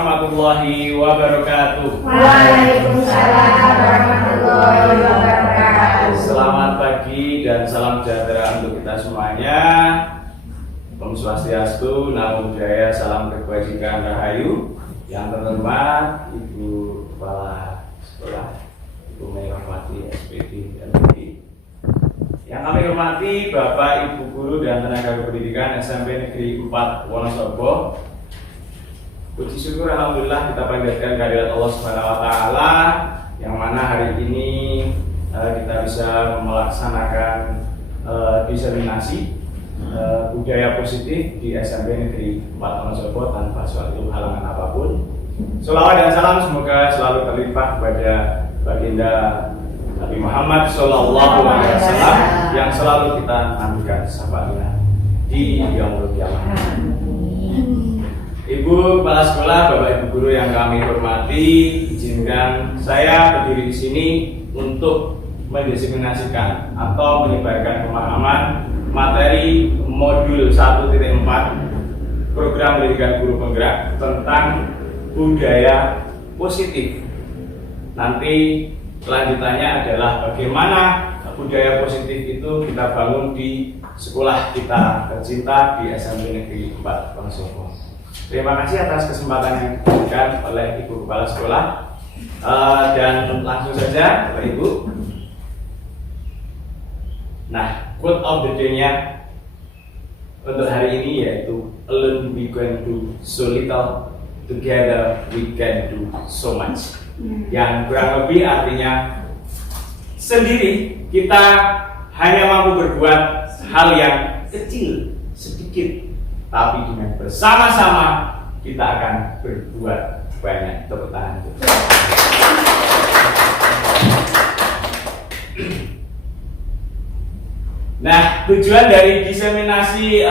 warahmatullahi wabarakatuh. Waalaikumsalam warahmatullahi wabarakatuh. Selamat pagi dan salam sejahtera untuk kita semuanya. Om Swastiastu, Namo Buddhaya, salam kebajikan rahayu. Yang terhormat Ibu Kepala Sekolah, Ibu Megawati SPD LPD. Yang kami hormati Bapak Ibu Guru dan tenaga kependidikan SMP Negeri 4 Wonosobo. Puji syukur alhamdulillah kita panjatkan kehadirat Allah Subhanahu wa taala yang mana hari ini kita bisa melaksanakan diseminasi budaya positif di SMP Negeri 4 Wonosobo tanpa suatu halangan apapun. Sholawat dan salam semoga selalu terlimpah kepada baginda Nabi Muhammad Sallallahu Alaihi Wasallam yang selalu kita nantikan syafaatnya di yaumul qiyamah. Ibu Kepala Sekolah, Bapak Ibu Guru yang kami hormati, izinkan saya berdiri di sini untuk mendiseminasikan atau menyebarkan pemahaman materi modul 1.4 program pendidikan guru penggerak tentang budaya positif. Nanti kelanjutannya adalah bagaimana budaya positif itu kita bangun di sekolah kita tercinta di SMP Negeri 4 Wonosobo. Terima kasih atas kesempatan yang diberikan oleh Ibu Kepala Sekolah. Dan langsung saja Bapak Ibu. Nah, quote of the day-nya untuk hari ini yaitu alone we can do so little, together we can do so much. Yang kurang lebih artinya sendiri kita hanya mampu berbuat hal yang kecil, sedikit, tapi dengan bersama-sama kita akan berbuat banyak. Tepuk tangan. Nah, tujuan dari diseminasi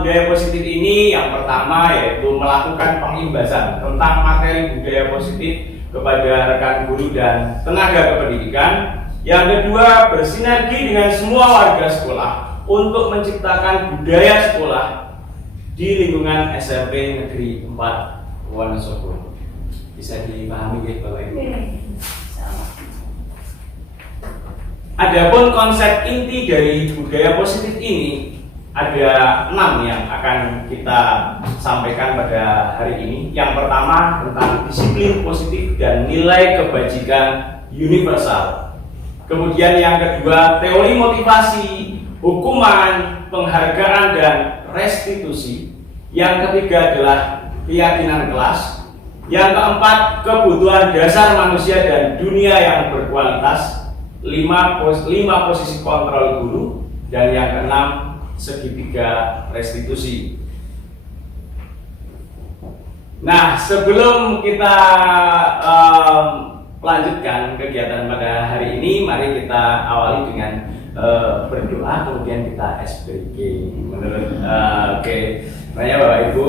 budaya positif ini yang pertama yaitu melakukan pengimbasan tentang materi budaya positif kepada rekan guru dan tenaga kependidikan. Yang kedua, bersinergi dengan semua warga sekolah untuk menciptakan budaya sekolah di lingkungan SMP Negeri 4 Wonosobo. Bisa dipahami ya Bapak Ibu? Adapun konsep inti dari budaya positif ini ada 6 yang akan kita sampaikan pada hari ini. Yang pertama tentang disiplin positif dan nilai kebajikan universal. Kemudian yang kedua teori motivasi, hukuman, penghargaan dan restitusi. Yang ketiga adalah keyakinan kelas. Yang keempat kebutuhan dasar manusia dan dunia yang berkualitas. 5 posisi kontrol guru. Dan yang keenam segitiga restitusi. Nah, sebelum kita lanjutkan kegiatan pada hari ini, mari kita awali dengan berdoa, kemudian kita SBG. Menurut banyak Bapak Ibu,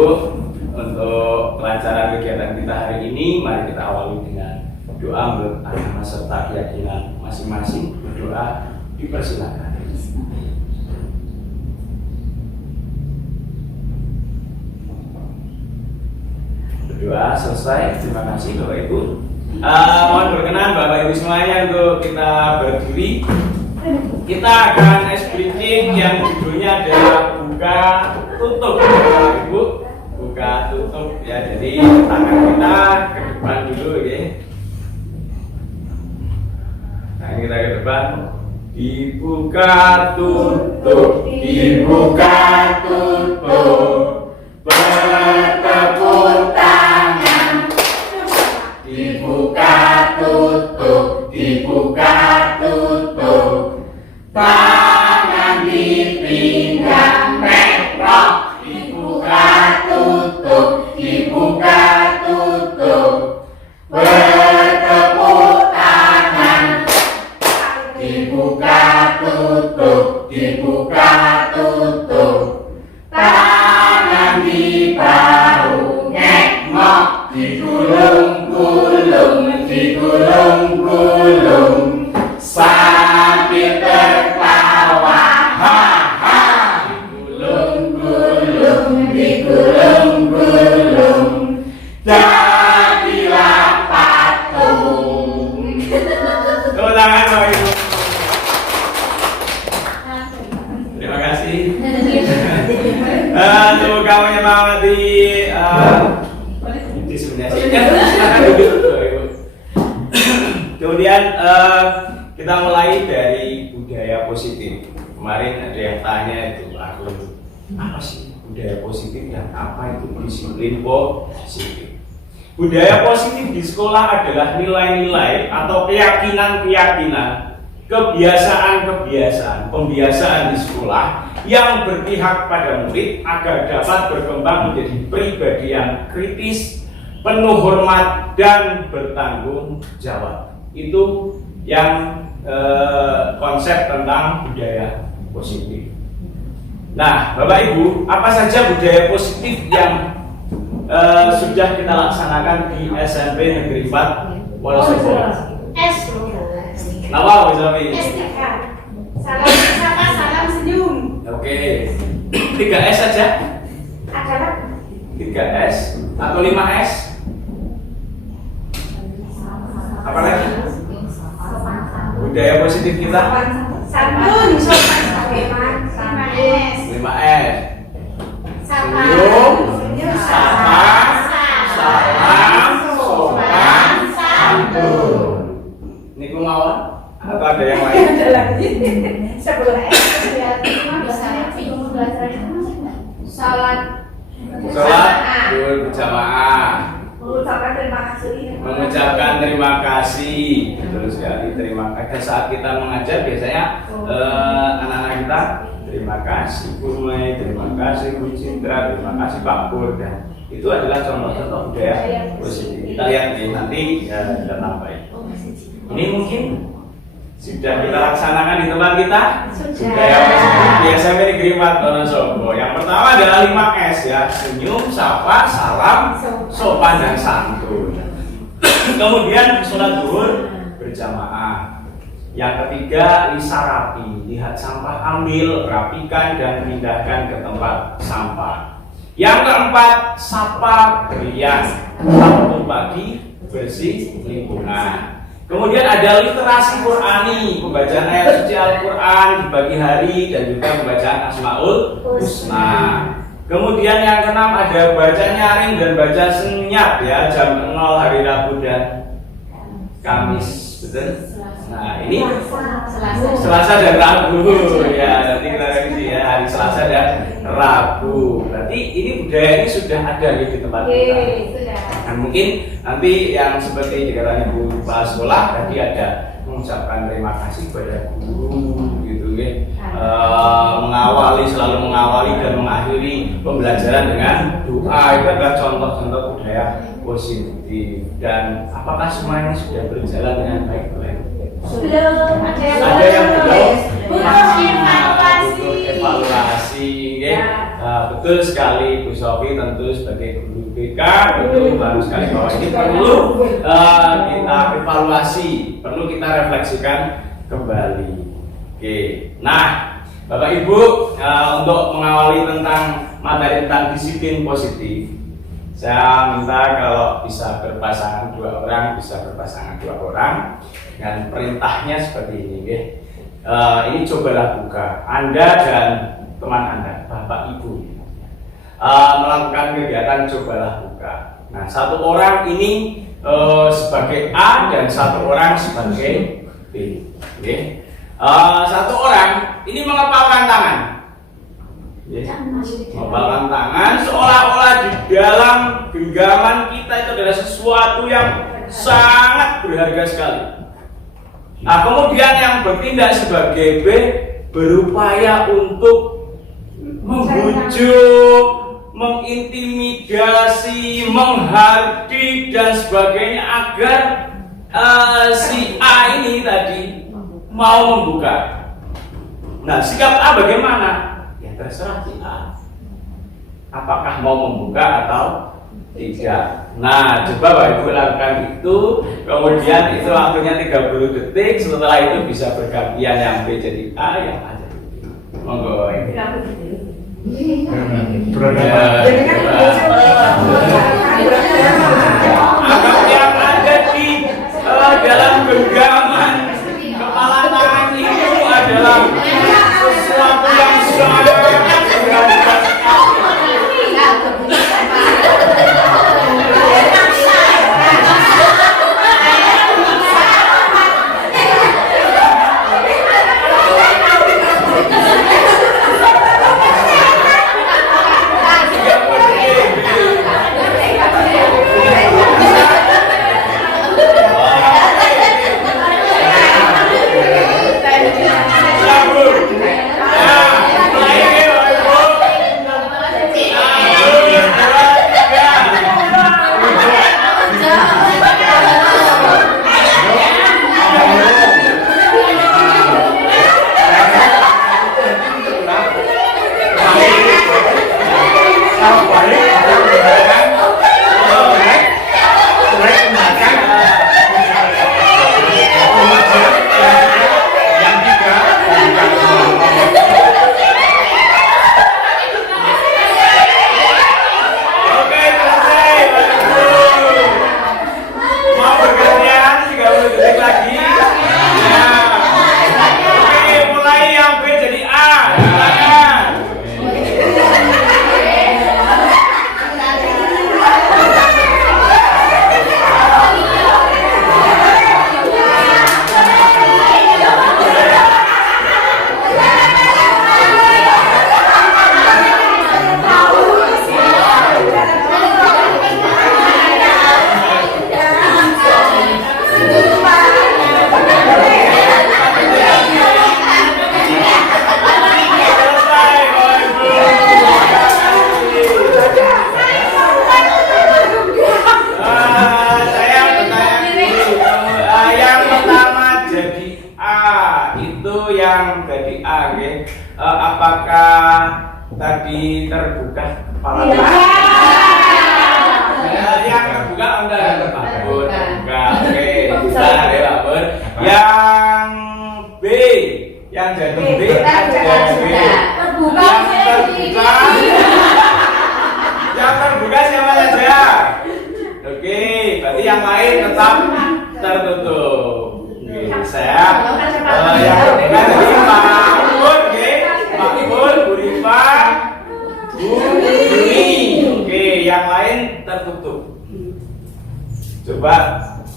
untuk kelancaran kegiatan kita hari ini, mari kita awali dengan doa menurut agama serta keyakinan masing-masing. Berdoa dipersilakan. Berdoa selesai. Terima kasih Bapak Ibu. Mohon berkenan Bapak Ibu semuanya untuk kita berdiri. Kita akan ice breaking yang judulnya adalah buka tutup. Bapak Ibu, buka tutup ya. Jadi tangan kita ke depan dulu ya. Nah, kita ke depan. Dibuka tutup, dibuka tutup. Bertepuk tangan. Dibuka tutup, dibuka tutup. Tangan di pinggang merah. Dibuka tutup, dibuka tutup. Bertepuk tangan. Dibuka tutup, dibuka tutup. Tangan di bahu ngekmok. Digulung-gulung, digulung-gulung. Sambil tertawa, ha-ha. Digulung-gulung, digulung-gulung. Dan Ini sebenarnya silakan duduk Bapak Ibu. Kemudian kita mulai dari budaya positif. Kemarin ada yang tanya itu, apa sih budaya positif dan apa itu disiplin positif? Budaya positif di sekolah adalah nilai-nilai atau keyakinan-keyakinan, kebiasaan-kebiasaan, pembiasaan di sekolah yang berpihak pada murid agar dapat berkembang menjadi pribadi yang kritis, penuh hormat dan bertanggung jawab. Itu yang konsep tentang budaya positif. Nah, Bapak Ibu, apa saja budaya positif yang sudah kita laksanakan di SMP Negeri 4 Wonosobo? Nama apa ini? S3. Salam sapa, salam senyum. Oke, 3S saja? Adalah 3S atau 5S? Apa lagi? Budaya positif kita? santun, sopan, sopan, 5S. sapa, Senyum, sapa, salam, sopan, santun. Ini kumawon? Atau ada yang lain? ada lagi. 11 salat Sholat berjamaah. mengucapkan terima kasih. Mengucapkan terima kasih. Betul sekali, terima kasih. Saat kita mengajar biasanya anak-anak kita terima kasih Bu Mei, terima kasih Bu Cindra, terima kasih Pak Pur, dan itu adalah contoh-contoh budaya positif. Kita lihat nih nanti kita tambahin. Ini mungkin sudah kita laksanakan di tempat kita. Budaya positif biasa Negeri 4 Wonosobo. Yang pertama adalah 5S ya, senyum, sapa, salam, sopan dan santun. Kemudian sholat zuhur berjamaah. Yang ketiga, lisarapi, lihat sampah, ambil, rapikan dan pindahkan ke tempat sampah. Yang keempat, sapa berian, waktu pagi bersih lingkungan. Kemudian ada literasi Qur'ani, pembacaan ayat suci Al-Quran di pagi hari dan juga pembacaan Asmaul Husna. Kemudian yang keenam ada baca nyaring dan baca senyap ya, jam 0 hari Rabu dan Kamis, betul? Nah ini Selasa dan Rabu ya, nanti kita revisi ya, hari Selasa dan Rabu. Berarti ini budaya ini sudah ada di tempat kita. Nah, mungkin nanti yang seperti dikatakan Ibu Kepala Sekolah tadi ada mengucapkan terima kasih kepada guru gitu ya, selalu mengawali dan mengakhiri pembelajaran dengan doa. Itu adalah contoh-contoh budaya positif. Dan apakah semuanya sudah berjalan dengan baik? Belum Ada yang belum? evaluasi. Evaluasi, ya. Betul sekali Bu Sofi, tentu sebagai guru BK itu baru sekali bahwa ini perlu kita evaluasi, perlu kita refleksikan kembali. Oke, nah Bapak Ibu, untuk mengawali tentang materi tentang disiplin positif, saya minta kalau bisa berpasangan 2 orang, bisa berpasangan 2 orang. Dan perintahnya seperti ini, ya. Ini cobalah buka Anda dan teman Anda, Bapak Ibu, melakukan kegiatan cobalah buka. Nah, 1 orang ini sebagai A dan 1 orang sebagai B. Okay. 1 orang ini mengepalkan tangan. Mengepalkan tangan seolah-olah di dalam genggaman kita itu adalah sesuatu yang sangat berharga sekali. Nah, kemudian yang bertindak sebagai B berupaya untuk membujuk, mengintimidasi, menghardik dan sebagainya agar si A ini tadi mau membuka. Nah, sikap A bagaimana? Ya terserah si A. Apakah mau membuka atau tidak. Nah, coba Bapak Ibu lakukan itu. Kemudian itu waktunya 30 detik. Setelah itu bisa bergantian yang B jadi A, yang A jadi B. Monggo. Anggap yang ada di dalam genggaman kepala tangan itu adalah sesuatu yang sangat berharga. tapi terbuka kepala. Iya. Yang terbuka enggak terbuka. Oke, Bisa. bisa ya Pak Pur. Yang B, yang jantung B, Terbuka. Yang terbuka. Yang terbuka siapa saja? Oke, berarti yang lain tetap tertutup. Oke, saya yang terbuka tadi Pak Pur, oke, Pak Pur, Bu Rifa, Bu Yuni. Oke, yang lain tertutup. Coba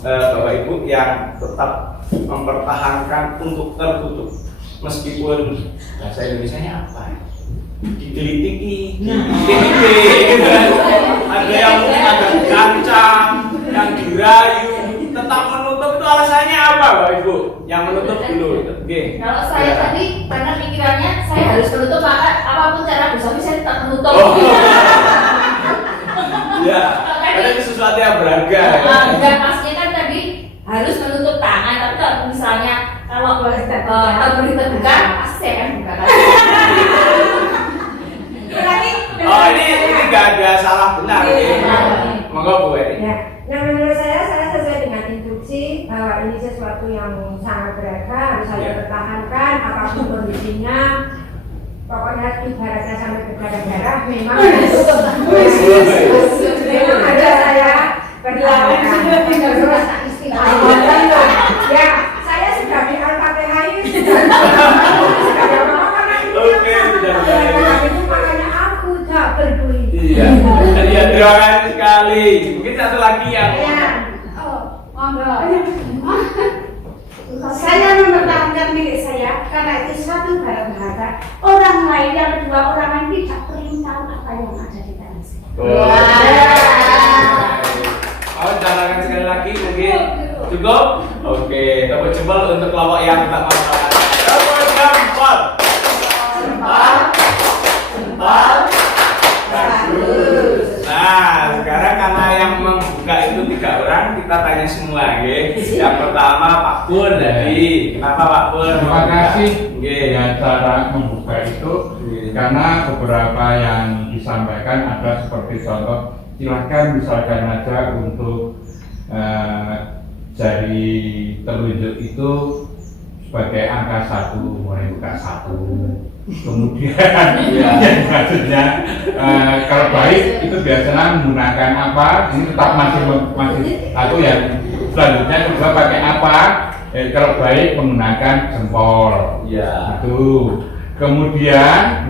Bapak Ibu yang tetap mempertahankan untuk tertutup, meskipun bahasa Indonesianya apa? Digelitiki, gitu kan? Ada yang mungkin agak dikancam, yang dirayu, tetap menutup itu alasannya apa, Bapak Ibu? Yang menutup dulu, oke? Kalau saya tadi karena pikirannya saya harus menutup maka apapun cara bersama saya tetap menutup. Oh, ya, karena itu sesuatu yang berharga. Dan pastinya kan tadi harus menutup tangan, tapi kalau misalnya kalau boleh terbuka, pasti saya akan buka lagi. Oh, ini nggak ada salah benar, ya? Monggo Bu Edi. Ya, nah menurut saya sesuai dengan instruksi bahwa ini sesuatu yang sangat berharga harus saya pertahankan apapun kondisinya. Pokoknya ibaratnya sampai berdarah-darah memang ada saya pertahankan. Ya, saya sudah di Al-Fatihah ini sudah Oke, sudah. itu makanya aku tak peduli. Iya, iya, terima kasih sekali. Mungkin satu lagi yang Saya mempertahankan milik saya karena itu satu barang berharga. Orang lain, yang kedua orang lain tidak perlu tahu apa yang ada di dalam saya. Mau jalankan sekali lagi mungkin cukup? Oke, tepuk jempol untuk kelompok yang tak mau kalah. Tepuk jempol. Jempol. Bagus. Nah, sekarang karena yang membuka itu 3 orang, kita tanya semua, nggih. Yang pertama Pak Pur tadi. Kenapa Pak Pur? Terima kasih. Nggih. Ya, cara membuka itu karena beberapa yang disampaikan ada seperti contoh, silahkan misalkan aja untuk jari telunjuk itu sebagai angka 1, mulai buka 1. Kemudian yang maksudnya kalau baik itu biasanya menggunakan apa? Ini tetap masih atau yang selanjutnya juga pakai apa? Kalau baik menggunakan jempol. Iya. Itu. Kemudian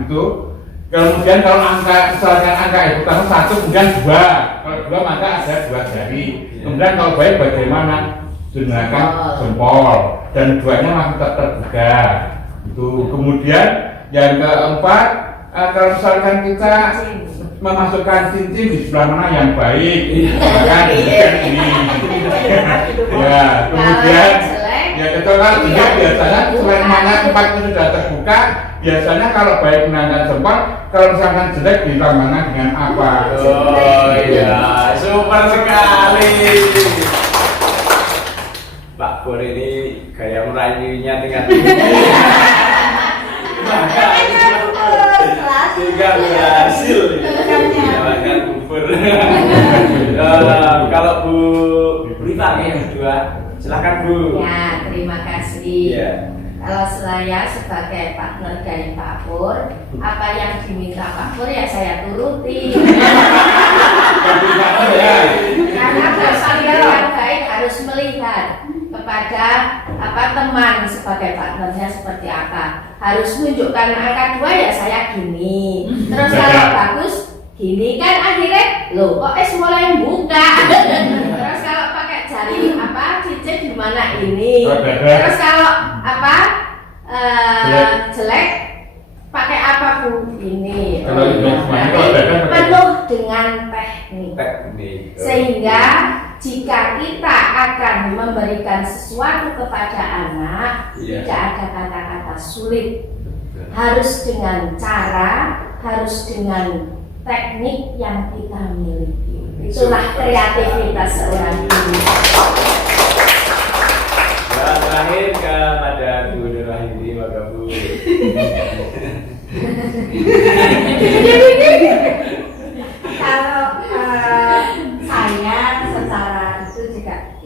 kalau misalkan angka itu pertama 1 kemudian 2. Kalau 2 maka ada 2 jari. Kemudian kalau baik bagaimana? Gunakan jempol dan 2-nya masih tetap terbuka. Itu. Kemudian yang keempat, kalau misalkan kita memasukkan cincin di sebelah mana yang baik, maka diberikan ini. Ya, kemudian ya kalau tidak biasanya selain mana 4 itu sudah terbuka, biasanya kalau baik menggunakan jempol, kalau misalkan jelek ditambahkan dengan apa? Oh iya, super sekali. Pak Pur ini gaya merayunya tingkat tinggi. Sehingga berhasil mendapatkan bubur. Kalau Bu Rita yang kedua, silakan Bu. Ya, terima kasih. Iya. Kalau saya sebagai partner dari Pak Pur, apa yang diminta Pak Pur ya saya turuti. Karena partner yang baik harus melihat kepada teman sebagai partnernya seperti apa. Harus menunjukkan angka 2 ya saya gini. Terus kalau bagus gini kan akhirnya loh kok mulai buka. Terus kalau pakai jari cincin di mana ini. Terus kalau jelek pakai apa Bu ini. Penuh dengan teknik. Sehingga jika kita akan memberikan sesuatu kepada anak, tidak ada kata-kata sulit. Harus dengan cara, harus dengan teknik yang kita miliki. Itulah kreativitas seorang guru. Dan terakhir kepada Bu Nur Wahyudi, maka Bu.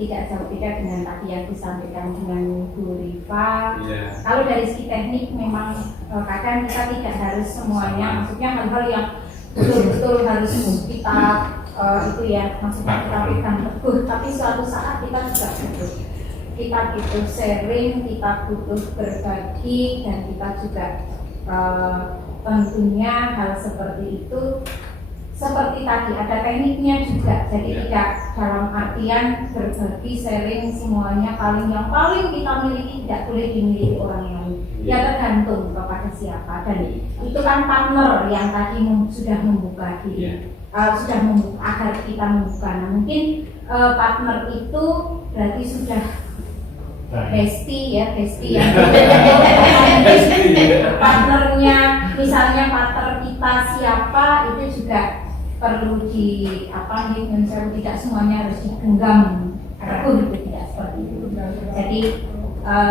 tidak jauh beda dengan tadi yang disampaikan dengan Bu Rifa. Iya. Kalau dari segi teknik memang kadang kita tidak harus semuanya, maksudnya hal-hal yang betul-betul harus kita itu ya, maksudnya kita pegang teguh, tapi suatu saat kita juga butuh sharing, kita butuh berbagi, dan kita juga tentunya hal seperti itu seperti tadi ada tekniknya juga, jadi tidak dalam artian berbagi, sharing semuanya yang paling kita miliki tidak boleh dimiliki orang lain. Ya tergantung kepada siapa, dan itu kan partner yang tadi sudah membuka sudah membuka agar kita membuka. Nah, mungkin partner itu berarti sudah bestie yang partnernya, misalnya partner kita siapa itu juga perlu tidak semuanya harus digenggam teguh, gitu, tidak seperti itu. Jadi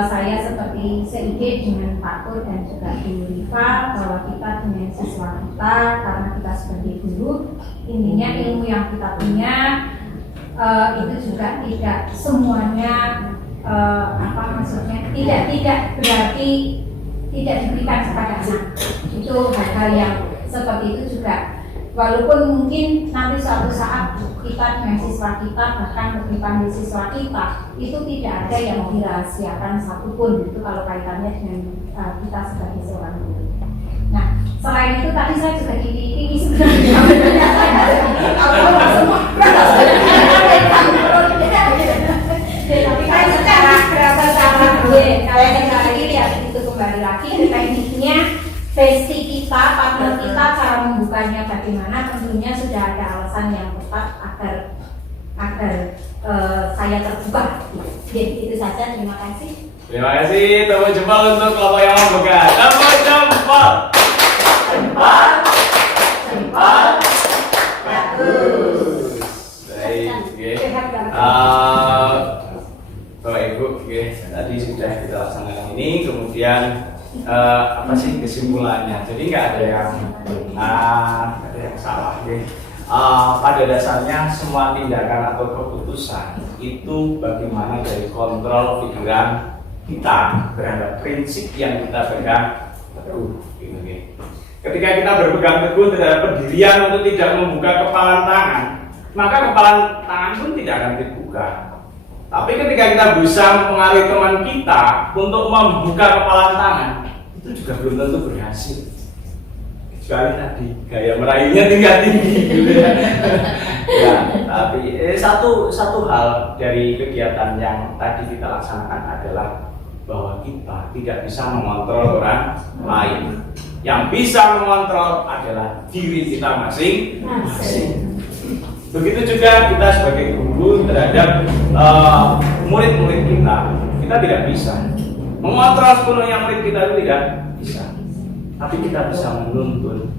saya seperti seide dengan Pak Pur dan juga Bu Rifa bahwa kita dengan siswa kita, karena kita sebagai guru, intinya ilmu yang kita punya itu juga tidak semuanya maksudnya tidak berarti tidak diberikan kepada anak. Itu hal-hal yang seperti itu juga, walaupun mungkin nanti suatu saat kita dengan siswa kita, bahkan lebih pandai siswa kita, itu tidak ada yang dirahasiakan satupun, itu kalau kaitannya dengan kita sebagai seorang guru. Nah, selain itu tadi saya juga ini sebenarnya tapi kan secara lihat itu kembali lagi ke tekniknya, bestie kita, partner kita, cara membukanya bagaimana, tentunya sudah ada alasan yang tepat agar saya terbuka. Jadi itu saja, terima kasih. Terima kasih, tepuk jempol untuk kelompok yang membuka. Tepuk jempol. Jempol. Bagus. Baik, oke. Bapak Ibu, oke, tadi sudah kita laksanakan ini, kemudian apa sih kesimpulannya? Jadi nggak ada yang benar, nggak ada yang salah. Okay. Pada dasarnya semua tindakan atau keputusan itu bagaimana dari kontrol pikiran kita terhadap prinsip yang kita pegang teguh. Okay. Ketika kita berpegang teguh terhadap pendirian untuk tidak membuka kepalan tangan, maka kepalan tangan pun tidak akan dibuka. Tapi ketika kita berusaha mempengaruhi teman kita untuk membuka kepalan tangan, itu juga belum tentu berhasil. Kecuali tadi gaya meraihnya tinggi gitu ya. Ya, tapi satu hal dari kegiatan yang tadi kita laksanakan adalah bahwa kita tidak bisa mengontrol orang lain. Yang bisa mengontrol adalah diri kita masing-masing. Begitu juga kita sebagai guru terhadap murid-murid kita tidak bisa mengontrol sepenuhnya murid kita, itu tidak bisa. Tapi kita bisa menuntun,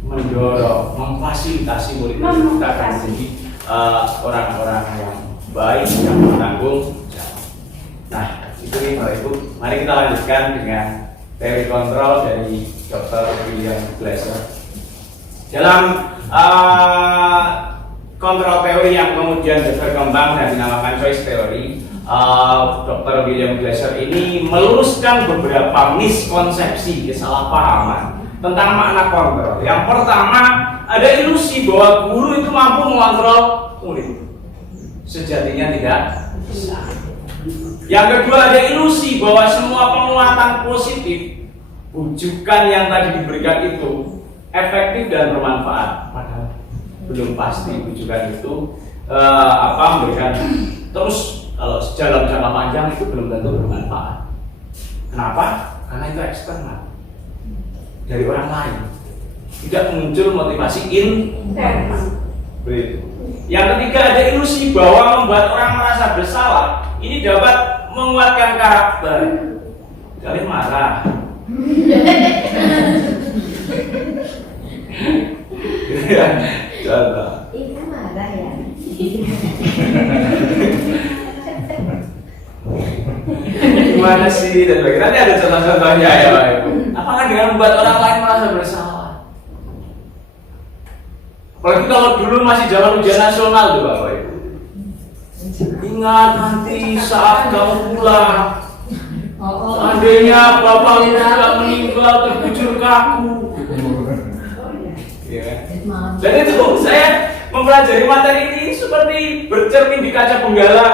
mendorong, memfasilitasi murid kita akan menjadi orang-orang yang baik, yang bertanggung jawab. Nah, itu nih Bapak Ibu. Mari kita lanjutkan dengan teori kontrol dari Dr. William Glasser. Dalam kontrol teori yang kemudian berkembang dan dinamakan choice theory, Dr. William Glasser ini meluruskan beberapa miskonsepsi, kesalahpahaman tentang makna kontrol. Yang pertama, ada ilusi bahwa guru itu mampu mengontrol murid. Sejatinya tidak bisa. Yang kedua, ada ilusi bahwa semua penguatan positif, bujukan yang tadi diberikan itu efektif dan bermanfaat. Padahal belum pasti bujukan itu memberikan terus, kalau dalam jangka panjang itu belum tentu bermanfaat. Kenapa? Karena itu eksternal dari orang lain, tidak muncul motivasi internal. Begitu. Yang ketiga, ada ilusi bahwa membuat orang merasa bersalah ini dapat menguatkan karakter. Kalian marah. Contoh. Ibu marah ya. Gimana sih? Dan bagaimana ada contoh-contohnya ya Pak Ibu? Apakah dengan membuat orang lain merasa bersalah? Apalagi kalau dulu masih zaman ujian nasional tuh Bapak Ibu. Ingat nanti saat kamu pulang, seandainya bapak tidak meninggal terbujur kaku. Ya. Dan itu saya mempelajari materi ini seperti bercermin di kaca benggala.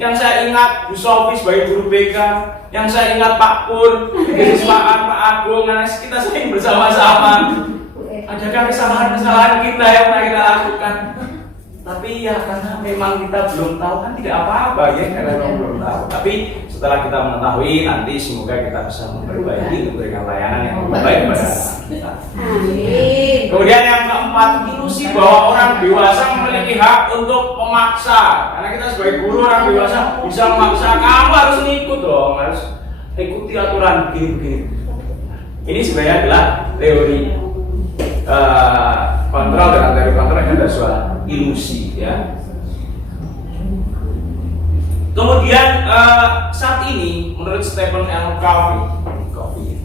Yang saya ingat Bu Sofi sebagai guru BK, yang saya ingat Pak Pur, keistimewaan Pak Agung, karena kita sering bersama-sama. Adakah kesalahan-kesalahan kita yang pernah kita lakukan? Tapi ya karena memang kita belum tahu kan tidak apa-apa ya, karena memang belum tahu. Tapi setelah kita mengetahui, nanti semoga kita bisa memperbaiki, memberikan layanan yang lebih baik kepada kita. Amin. Kemudian yang keempat, ilusi bahwa orang dewasa memiliki hak untuk memaksa. Karena kita sebagai guru orang dewasa bisa memaksa, kamu harus ngikut dong, harus ikuti aturan begini-begini. Ini sebenarnya adalah teori kontrol, dengan teori kontrol itu adalah suatu ilusi ya. Kemudian saat ini menurut Stephen L. Covey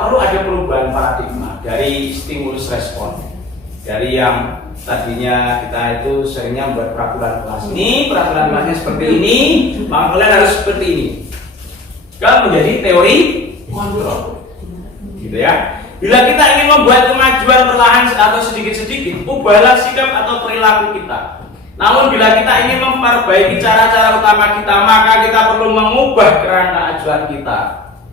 perlu ada perubahan paradigma dari stimulus respon, dari yang tadinya kita itu seringnya membuat peraturan kelas ini, peraturan kelasnya seperti ini, maka kalian harus seperti ini, kan menjadi teori kontrol gitu ya. Bila kita ingin membuat kemajuan perlahan atau sedikit-sedikit, ubahlah sikap atau perilaku kita. Namun bila kita ingin memperbaiki cara-cara utama kita, maka kita perlu mengubah kerangka acuan kita.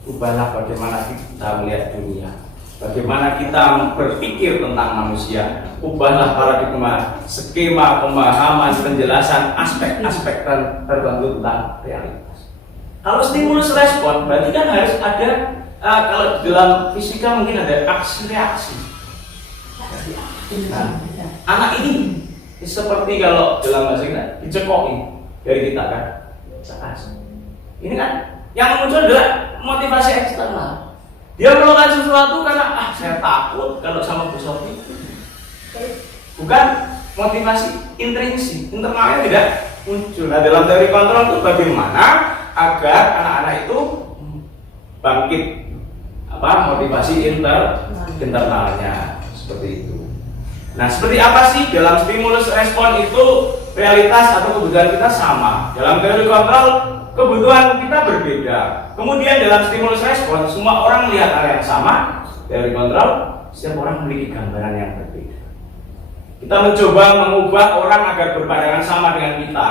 Ubahlah bagaimana kita melihat dunia, bagaimana kita berpikir tentang manusia. Ubahlah paradigma, skema, pemahaman, penjelasan aspek-aspek tertentu tentang realitas. Kalau stimulus respon, berarti kan harus ada kalau dalam fisika mungkin ada aksi reaksi. Nah, anak ini seperti kalau dalam bahasa kita dicekoki dari kita kan, ini kan yang muncul adalah motivasi eksternal. Dia melakukan sesuatu karena saya takut kalau sama Bu Sofi. Bukan motivasi intrinsik, internalnya tidak muncul. Nah, dalam teori kontrol itu bagaimana agar anak-anak itu bangkit motivasi internalnya seperti itu. Nah, seperti apa sih dalam stimulus respon itu realitas atau kebutuhan kita sama. Dalam teori kontrol kebutuhan kita berbeda. Kemudian dalam stimulus respon semua orang melihat hal yang sama. Teori kontrol setiap orang memiliki gambaran yang berbeda. Kita mencoba mengubah orang agar berpandangan sama dengan kita.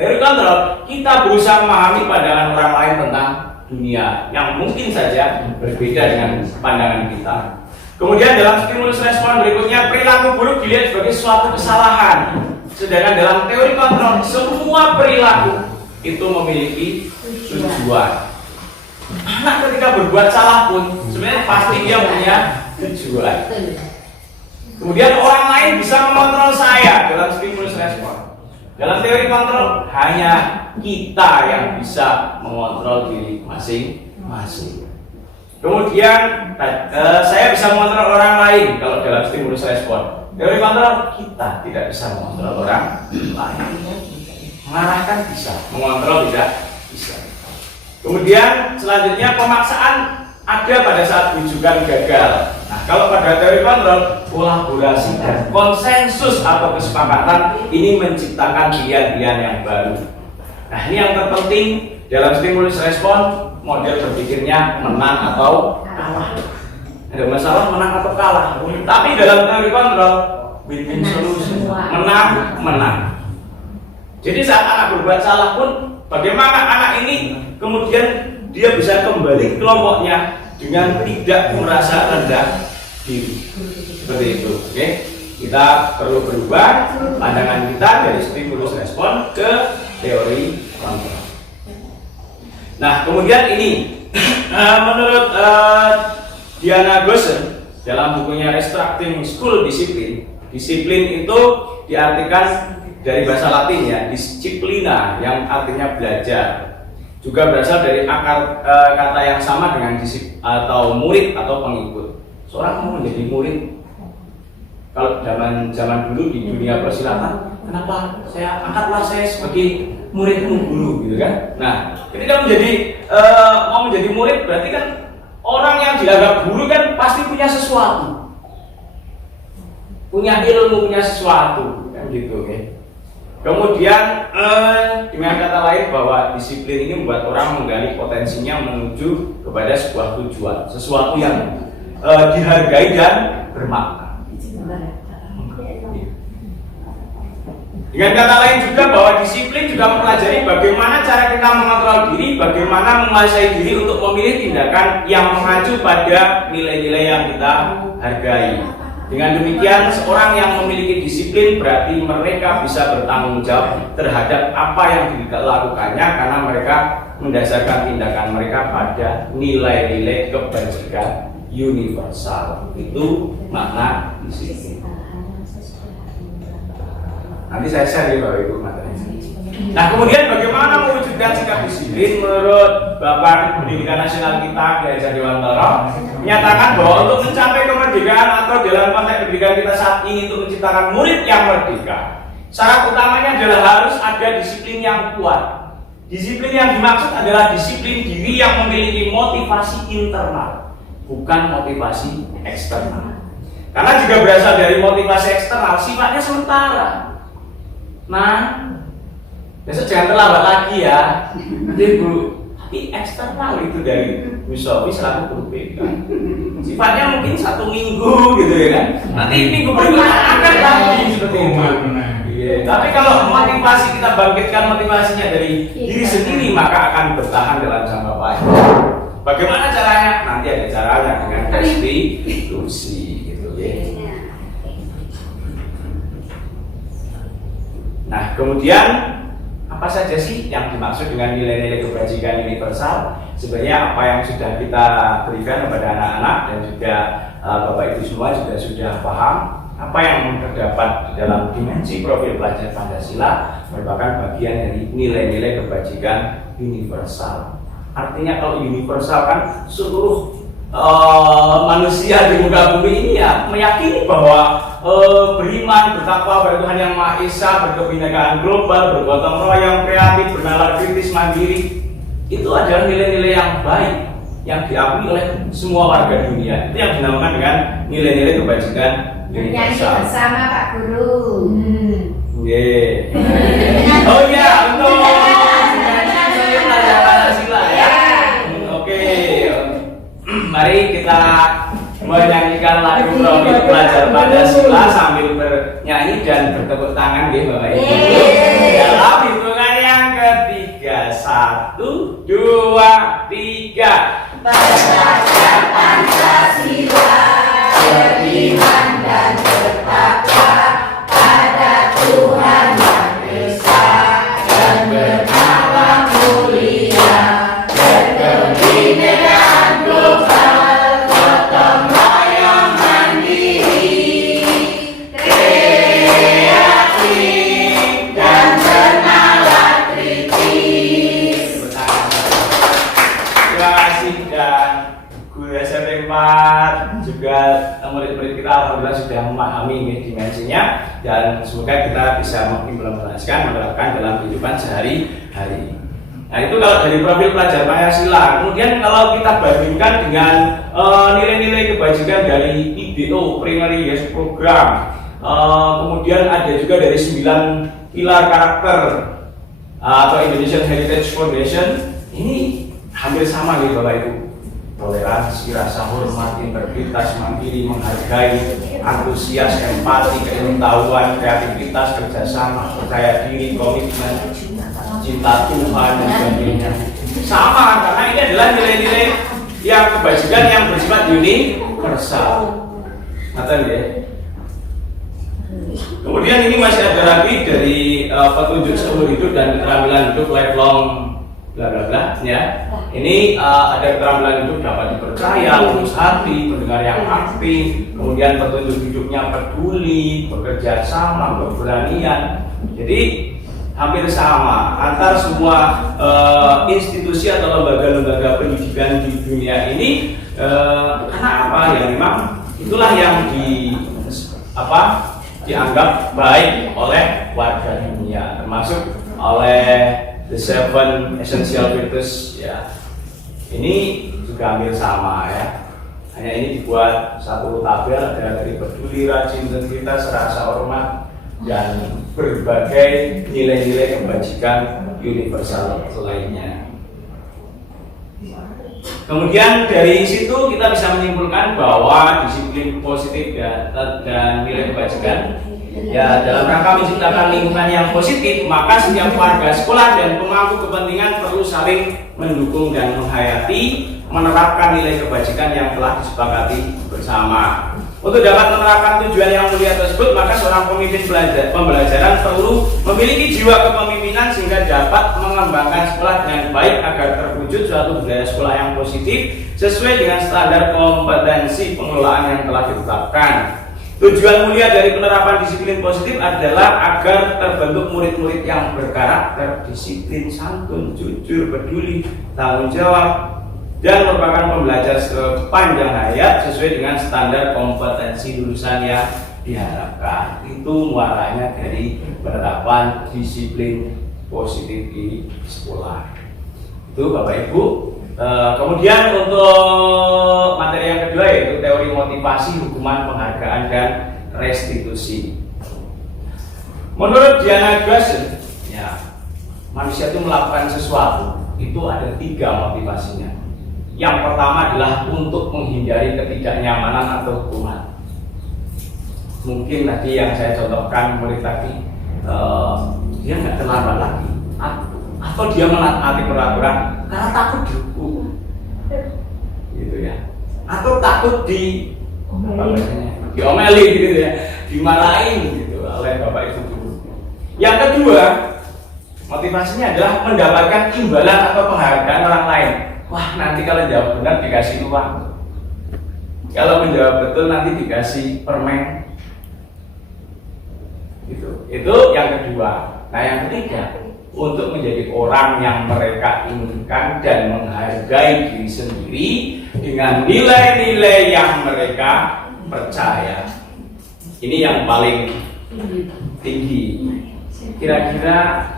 Teori kontrol kita berusaha memahami pandangan orang lain tentang dunia yang mungkin saja berbeda dengan pandangan kita. Kemudian dalam stimulus respon berikutnya, perilaku buruk dilihat sebagai suatu kesalahan. Sedangkan dalam teori kontrol semua perilaku itu memiliki tujuan. Anak ketika berbuat salah pun sebenarnya pasti dia punya tujuan. Kemudian orang lain bisa mengontrol saya dalam stimulus respon. Dalam teori kontrol hanya kita yang bisa mengontrol diri masing-masing. Kemudian saya bisa mengontrol orang lain kalau dalam stimulus respon. Teori kontrol kita tidak bisa mengontrol orang lain. Mengarahkan bisa, mengontrol tidak bisa. Kemudian selanjutnya pemaksaan ada pada saat rujukan gagal. Nah, kalau pada teori kontrol, kolaborasi dan konsensus atau kesepakatan ini menciptakan pilihan-pilihan yang baru. Nah, ini yang terpenting dalam stimulus respon, model berpikirnya menang atau kalah. Ada masalah menang atau kalah. Tapi dalam teori kontrol, win-win solution, menang. Jadi saat anak berbuat salah pun, bagaimana anak ini kemudian dia bisa kembali ke kelompoknya dengan tidak merasa rendah diri. Seperti itu, oke? Kita perlu berubah pandangan kita dari stimulus respon ke teori kontrol. Nah, kemudian ini menurut Diana Goshen dalam bukunya Restructuring School Discipline, disiplin itu diartikan dari bahasa Latin ya, disciplina yang artinya belajar. Juga berasal dari akar kata yang sama dengan atau murid atau pengikut. Seorang mau menjadi murid, kalau zaman dulu di dunia persilatan, kenapa angkatlah saya sebagai muridmu guru gitu kan? Nah, ketika mau menjadi murid berarti kan orang yang dianggap guru kan pasti punya sesuatu, punya ilmu, punya sesuatu kan gitu, oke? Kemudian dengan kata lain bahwa disiplin ini membuat orang menggali potensinya menuju kepada sebuah tujuan, sesuatu yang dihargai dan bermakna. Dengan kata lain juga bahwa disiplin juga mempelajari bagaimana cara kita mengontrol diri, bagaimana menguasai diri untuk memilih tindakan yang mengacu pada nilai-nilai yang kita hargai. Dengan demikian, seorang yang memiliki disiplin berarti mereka bisa bertanggung jawab terhadap apa yang dilakukannya karena mereka mendasarkan tindakan mereka pada nilai-nilai kebajikan universal. Itu makna disiplin. Nanti saya share ya Bapak Ibu materinya. Nah, kemudian bagaimana mewujudkan sikap disiplin menurut Bapak Pendidikan Nasional kita Kiai Hajar Dewantara menyatakan bahwa untuk mencapai kemerdekaan atau dalam konteks pendidikan kita saat ini untuk menciptakan murid yang merdeka, syarat utamanya adalah harus ada disiplin yang kuat. Disiplin yang dimaksud adalah disiplin diri yang memiliki motivasi internal, bukan motivasi eksternal. Karena jika berasal dari motivasi eksternal, sifatnya sementara. Nah, besok jangan terlambat lagi ya, Bu. Tapi eksternal itu dari Musowi selaku guru BK. Sifatnya mungkin 1 minggu gitu ya kan. Nanti minggu berikutnya akan lagi seperti itu. Tapi kalau motivasi kita bangkitkan motivasinya dari diri sendiri, maka akan bertahan dalam jangka panjang. Bagaimana caranya? Nanti ada caranya dengan restitusi gitu ya. Nah, kemudian apa saja sih yang dimaksud dengan nilai-nilai kebajikan universal? Sebenarnya apa yang sudah kita berikan kepada anak-anak dan juga Bapak Ibu semua juga sudah paham apa yang terdapat di dalam dimensi profil pelajar Pancasila merupakan bagian dari nilai-nilai kebajikan universal. Artinya kalau universal kan seluruh manusia di muka bumi ini ya meyakini bahwa beriman, bertakwa pada Tuhan Yang Maha Esa, berkebinekaan global, bergotong royong, kreatif, bernalar kritis, mandiri. Itu adalah nilai-nilai yang baik yang diakui oleh semua warga dunia. Itu yang dinamakan dengan nilai-nilai kebajikan universal. Bersama Pak Guru. Oh iya, untuk pelajar Pancasila ya. Oke. Mari kita menyanyikan lagu profil pelajar Pancasila sambil bernyanyi dan bertepuk tangan ya Bapak Ibu. Dalam hitungan yang ketiga, 1, 2, 3. Belajar Pancasila, beriman dan bertakwa pada Tuhan Yang Esa dan bernama mulia, berkebinekaan global, gotong royong mandiri, kreatif dan bernalar kritis. Terima kasih dan guru SMP 4 juga murid-murid kita alhamdulillah sudah memahami ini dimensinya dan semoga kita bisa mengimplementasikan menerapkan dalam kehidupan sehari-hari. Nah itu kalau dari profil pelajar Pancasila. Kemudian kalau kita bandingkan dengan nilai-nilai kebajikan dari IBO Primary Yes Program, kemudian ada juga dari 9 pilar karakter atau Indonesian Heritage Foundation. Ini hampir sama nih Bapak Ibu. Toleransi, rasa hormat, integritas, mandiri, menghargai, antusias, empati, keilmuan, kreativitas, kerjasama, percaya diri, komitmen, cinta Tuhan dan sebagainya. Sama karena ini adalah nilai-nilai yang kebajikan yang bersifat universal. Ngerti ya? Kemudian ini masih ada lagi dari petunjuk seumur hidup dan keterampilan hidup lifelong bla bla bla ya. Ini ada keterampilan hidup dapat dipercaya, lurus hati, pendengar yang aktif, kemudian petunjuk hidupnya peduli, bekerja sama, berberanian. Jadi hampir sama antar semua institusi atau lembaga-lembaga pendidikan di dunia ini. Karena apa ya, memang itulah yang dianggap baik oleh warga dunia, termasuk oleh the 7 essential virtues ya. Ini juga hampir sama ya. Hanya ini dibuat satu tabel, ada dari peduli, rajin, integritas, rasa hormat, dan berbagai nilai-nilai kebajikan universal lainnya. Kemudian dari situ kita bisa menyimpulkan bahwa disiplin positif dan nilai kebajikan ya dalam rangka menciptakan lingkungan yang positif, maka setiap warga sekolah dan pemangku kepentingan perlu saling mendukung dan menghayati menerapkan nilai kebajikan yang telah disepakati bersama. Untuk dapat menerapkan tujuan yang mulia tersebut, maka seorang pemimpin pembelajaran perlu memiliki jiwa kepemimpinan sehingga dapat mengembangkan sekolah dengan baik agar terwujud suatu budaya sekolah yang positif sesuai dengan standar kompetensi pengelolaan yang telah ditetapkan. Tujuan mulia dari penerapan disiplin positif adalah agar terbentuk murid-murid yang berkarakter, disiplin, santun, jujur, peduli, tanggung jawab, dan merupakan pembelajar sepanjang hayat sesuai dengan standar kompetensi lulusan yang diharapkan. Itu muaranya dari penerapan disiplin positif di sekolah. Itu Bapak Ibu. Kemudian untuk materi yang kedua yaitu teori motivasi, hukuman, penghargaan, dan restitusi. Menurut Diana Goshen, ya, manusia itu melakukan sesuatu itu ada 3 motivasinya. Yang pertama adalah untuk menghindari ketidaknyamanan atau hukuman. Mungkin tadi yang saya contohkan murid tadi, dia nggak terlambat lagi, atau dia menaati peraturan karena takut dihukum, gitu ya, atau takut diomeli gitu ya, dimarahin gitu oleh bapak ibu guru. Yang kedua, motivasinya adalah mendapatkan imbalan atau penghargaan orang lain. Wah, nanti kalau jawab benar dikasih uang, kalau menjawab betul nanti dikasih permen, gitu. Itu yang kedua. Nah, yang ketiga, untuk menjadi orang yang mereka inginkan dan menghargai diri sendiri dengan nilai-nilai yang mereka percaya. Ini yang paling tinggi. Kira-kira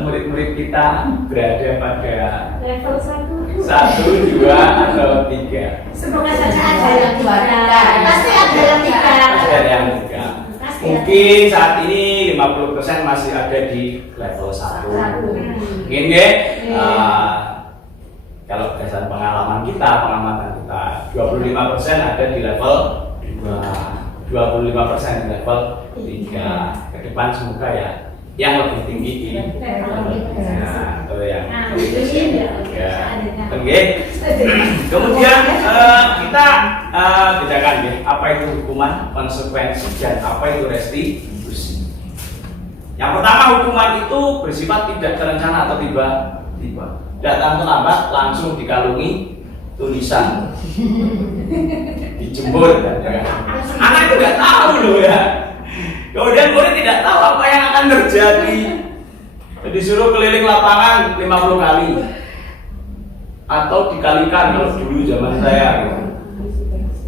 murid-murid kita berada pada level 1, 1, 2, atau 3? Semoga saja ada yang 3. Pasti ada yang 3. Pasti ada yang 3. Mungkin saat ini 50% masih ada di level 1. Mungkin ya, kalau berdasarkan pengalaman kita, pengamatan kita, 25% ada di level 2, 25% di level 3. Ke depan semoga ya yang lebih tinggi di atau yang kemudian kita bedakan ya, apa itu hukuman, konsekuensi, dan apa itu restitusi. Yang pertama, hukuman itu bersifat tidak terencana atau tiba-tiba, datang terlambat langsung dikalungi tulisan, dijemur, ya. Anak itu nggak tahu loh ya. Kemudian murid tidak tahu apa yang akan terjadi. Disuruh keliling lapangan 50 kali, atau dikalikan kalau dulu zaman saya,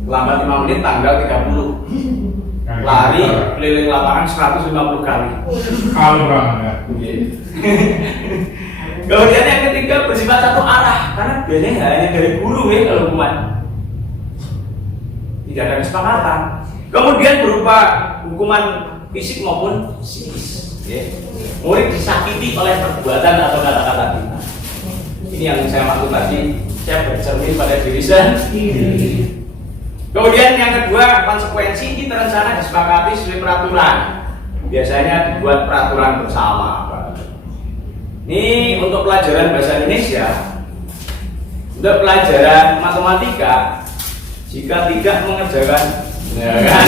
lambat 5 menit tanggal 30. Lari keliling lapangan 150 kali. Kalau banget. Kemudian yang ketiga bersifat satu arah, karena biasanya hanya dari guru ya kalau hukuman. Tidak ada kesepakatan. Kemudian berupa hukuman fisik maupun psikis, ya. Murid disakiti oleh perbuatan atau kata-kata kita. Ini yang saya maksud tadi, saya bercermin pada diri sendiri. Kemudian yang kedua, konsekuensi ini terencana disepakati sesuai peraturan. Biasanya dibuat peraturan bersama. Ini untuk pelajaran bahasa Indonesia. Untuk pelajaran matematika, jika tidak mengerjakan ya kan,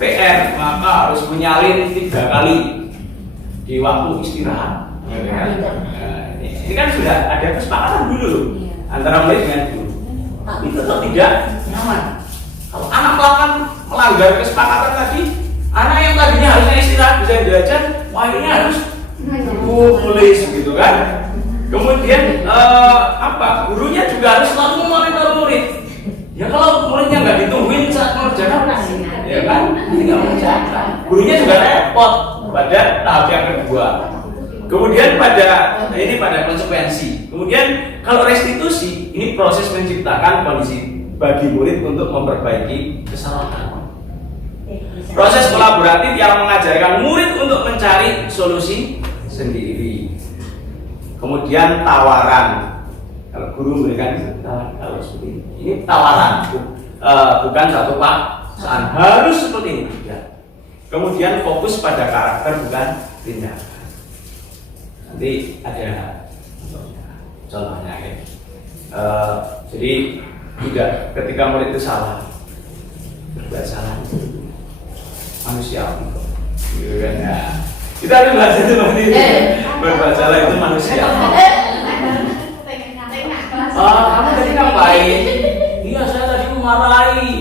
PR, maka harus menyalin 3 kali di waktu istirahat. Ya kan? Nah, ini kan sudah ada kesepakatan dulu antara murid dengan guru. Tapi tetap tidak nyaman. Kalau anak melakukan melanggar kesepakatan tadi, anak yang tadinya harusnya istirahat bisa belajar, wah ini harus tulis gitu kan. Kemudian gurunya juga harus selalu memonitor murid. Ya kalau muridnya nggak ditungguin saat mengerjakan, ya kan, ini nggak mengerjakan. Gurunya juga repot pada tahap yang kedua. Kemudian pada konsekuensi. Kemudian kalau restitusi, ini proses menciptakan kondisi bagi murid untuk memperbaiki kesalahan. Proses kolaboratif yang mengajarkan murid untuk mencari solusi sendiri. Kemudian tawaran. Kalau guru memberikan kalau seperti ini tawaran, bukan satu paksaan harus seperti ini. Ya. Kemudian fokus pada karakter bukan tindakan. Nanti ada contohnya ya. Jadi tidak ketika murid itu salah, berbuat salah itu manusiawi kok, gitu kan ya. Kita harus belajar itu nanti berbuat salah itu manusiawi. Kamu tadi ngapain? Iya saya tadi memarahi.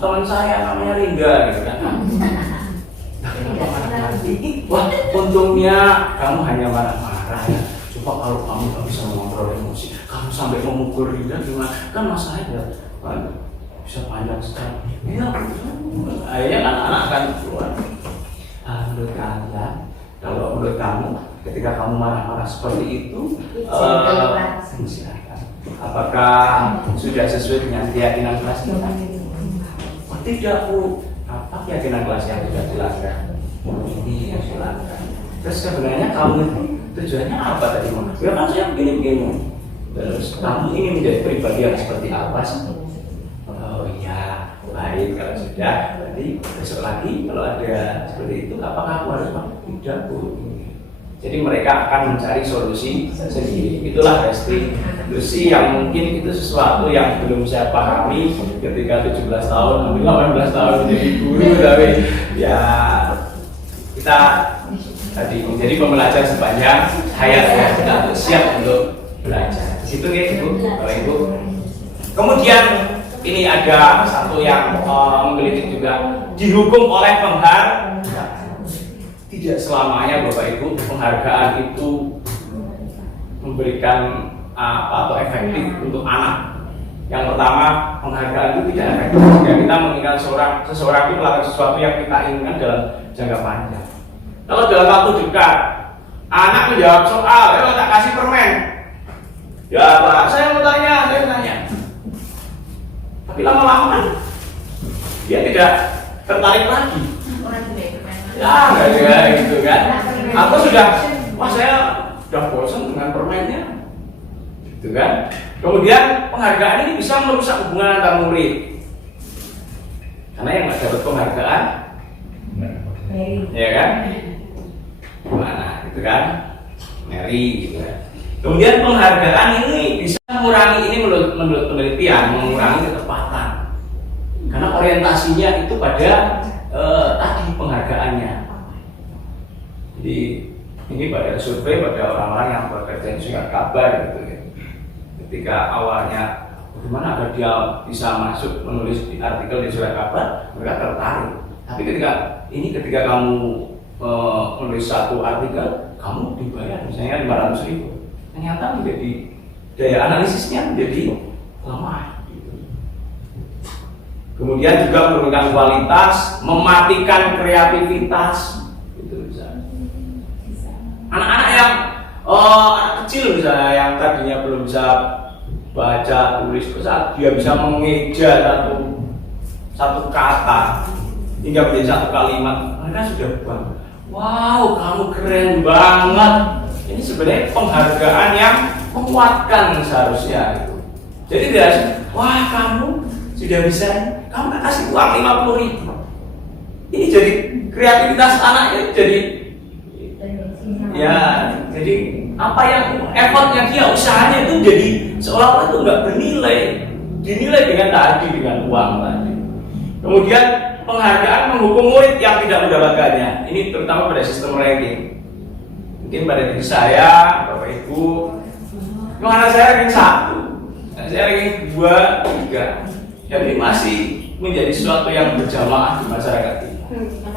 Teman saya namanya Ringga gitu kan. Wah, untungnya kamu hanya marah-marah ya. Coba kalau kamu nggak bisa mengontrol emosi, kamu sampai memukul Rinda gimana? Kan masalahnya bisa panjang sekali. Iya, akhirnya anak-anak kan keluar. Menurut kalian, kalau menurut kamu, ketika kamu marah-marah seperti itu, silakan. Apakah sudah sesuai dengan keyakinan kelas kita? Tidak, Bu. Apa keyakinan kelas yang sudah dilanggar? Ini yang dilanggar. Terus sebenarnya kamu itu tujuannya apa tadi? Ya kan saya begini-begini. Terus kamu ingin menjadi pribadi yang seperti apa sih? Oh iya, baik kalau sudah. Berarti besok lagi kalau ada seperti itu, apakah aku harus tidak, Bu? Jadi mereka akan mencari solusi sendiri. Itulah restitusi yang mungkin itu sesuatu yang belum saya pahami ketika 17 tahun, 18 tahun menjadi guru, tapi ya kita tadi menjadi pembelajar sepanjang hayat ya, kita siap untuk belajar. Situ ya Ibu, Bapak Ibu. Kemudian ini ada satu yang menggelitik juga, dihukum oleh penghargaan. Tidak selamanya Bapak Ibu penghargaan itu memberikan atau efektif untuk anak. Yang pertama, penghargaan itu tidak efektif jika kita menginginkan seseorang itu melakukan sesuatu yang kita inginkan dalam jangka panjang. Kalau dalam waktu dekat anak menjawab soal, tak kasih permen. Ya Pak, saya mau tanya. Tapi lama-lama kan dia tidak tertarik lagi. Ya, enggak gitu kan. Aku wah saya sudah bosan dengan permennya. Gitu kan. Kemudian penghargaan ini bisa merusak hubungan antar murid. Karena yang nggak dapat penghargaan, ya kan? Gimana, gitu kan? Mary, gitu kan. Kemudian penghargaan ini bisa mengurangi, ini menurut penelitian, mengurangi ketepatan. Karena orientasinya itu pada tadi penghargaannya. Jadi ini pada survei pada orang-orang yang bekerja di surat kabar gitu ya. Ketika awalnya bagaimana agar dia bisa masuk menulis di artikel di surat kabar, mereka tertarik. Tapi ketika kamu menulis satu artikel, kamu dibayar misalnya 500.000. Ternyata menjadi daya analisisnya menjadi lemah. Kemudian juga menurunkan kualitas, mematikan kreativitas. Itu bisa. Anak-anak yang anak kecil misalnya yang tadinya belum bisa baca tulis, saat dia bisa mengeja satu kata hingga menjadi satu kalimat, mereka sudah bangga. Wow, kamu keren banget. Ini sebenarnya penghargaan yang menguatkan seharusnya. Jadi dia, wah kamu sudah bisa, kamu kasih uang 50.000. Ini jadi kreativitas anaknya jadi ya, jadi apa yang effortnya dia, usahanya itu jadi seolah-olah itu nggak bernilai, dinilai dengan uang tadi. Kemudian penghargaan menghukum murid yang tidak mendapatkannya. Ini terutama pada sistem ranking. Mungkin pada diri saya, Bapak Ibu, anak saya ranking 1, saya ranking 2, 3. Jadi masih menjadi sesuatu yang berjamaah di masyarakat ini.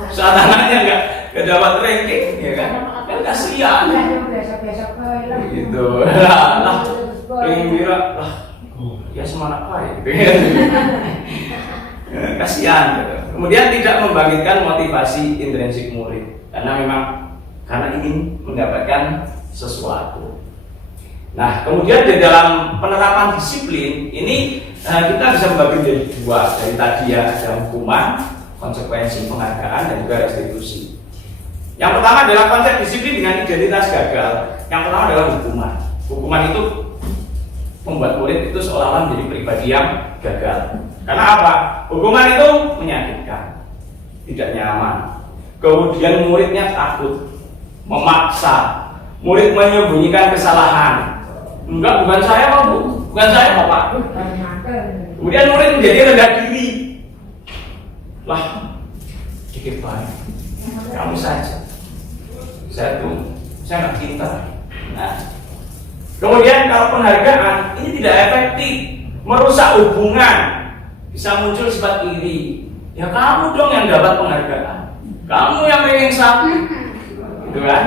Saat anaknya nggak dapat ranking, ya kan kasihan. Gitu. Lah, ranking Wira, ya semangat kaya, gitu ya. Kasihan. Gitu. Kemudian tidak membangkitkan motivasi intrinsik murid, karena ingin mendapatkan sesuatu. Nah, kemudian di dalam penerapan disiplin ini kita bisa membagi menjadi dua. Dari tadi ya, ada hukuman, konsekuensi, penghargaan, dan juga restitusi. Yang pertama adalah konsep disiplin dengan identitas gagal. Yang pertama adalah hukuman. Hukuman itu membuat murid itu seolah-olah menjadi pribadi yang gagal. Karena apa? Hukuman itu menyakitkan, tidak nyaman. Kemudian muridnya takut, memaksa, murid menyembunyikan kesalahan. Enggak, bukan saya Pak Bu, bukan saya Pak. Kemudian murid menjadi rendah diri. Lah, dikit baik, kamu saja. Saya nggak pintar. Nah, kemudian kalau penghargaan ini tidak efektif, merusak hubungan, bisa muncul sifat iri. Ya kamu dong yang dapat penghargaan, kamu yang pengen sakit, gitu kan?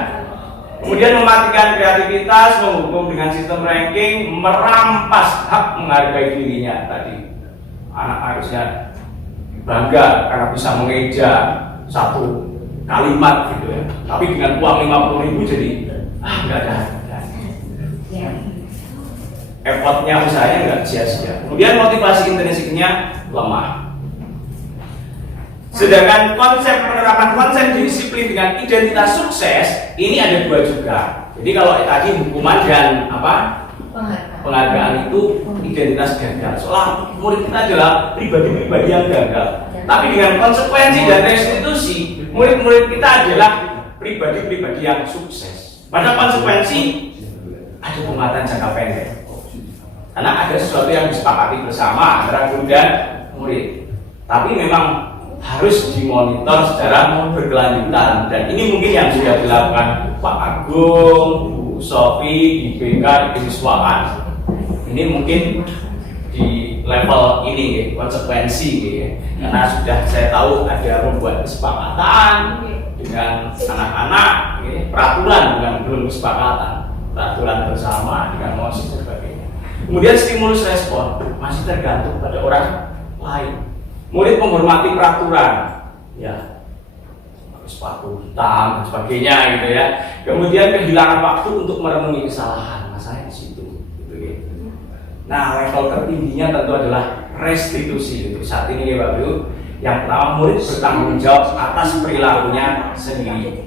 Kemudian mematikan kreativitas, menghukum dengan sistem ranking, merampas hak menghargai dirinya. Tadi anak harusnya bangga karena bisa mengeja satu kalimat gitu ya, tapi dengan uang 50.000 jadi nggak ada. Effortnya, usahanya nggak sia-sia. Kemudian motivasi intrinsiknya lemah. Sedangkan penerapan konsep disiplin dengan identitas sukses ini ada dua juga. Jadi kalau tadi hukuman dan penghargaan itu identitas gagal. Soalnya murid kita adalah pribadi-pribadi yang gagal. Tapi dengan konsekuensi dan restitusi, murid-murid kita adalah pribadi-pribadi yang sukses. Pada konsekuensi ada penguatan jangka pendek. Karena ada sesuatu yang disepakati bersama antara guru dan murid. Tapi memang harus dimonitor secara berkelanjutan, dan ini mungkin yang sudah dilakukan Pak Agung, Bu Sofi di BK di Kesiswaan. Ini mungkin di level ini konsekuensi karena sudah saya tahu ada membuat kesepakatan dengan anak-anak, peraturan bukan belum kesepakatan, peraturan bersama dengan mosi dan sebagainya. Kemudian stimulus respon masih tergantung pada orang lain. Murid menghormati peraturan, ya, sepatu hitam dan sebagainya gitu ya. Kemudian kehilangan waktu untuk merenungi kesalahan, masalahnya di situ. Gitu. Nah, level tertingginya tentu adalah restitusi. Itu saat ini ya Bapak Ibu. Yang pertama, murid bertanggung jawab atas perilakunya sendiri.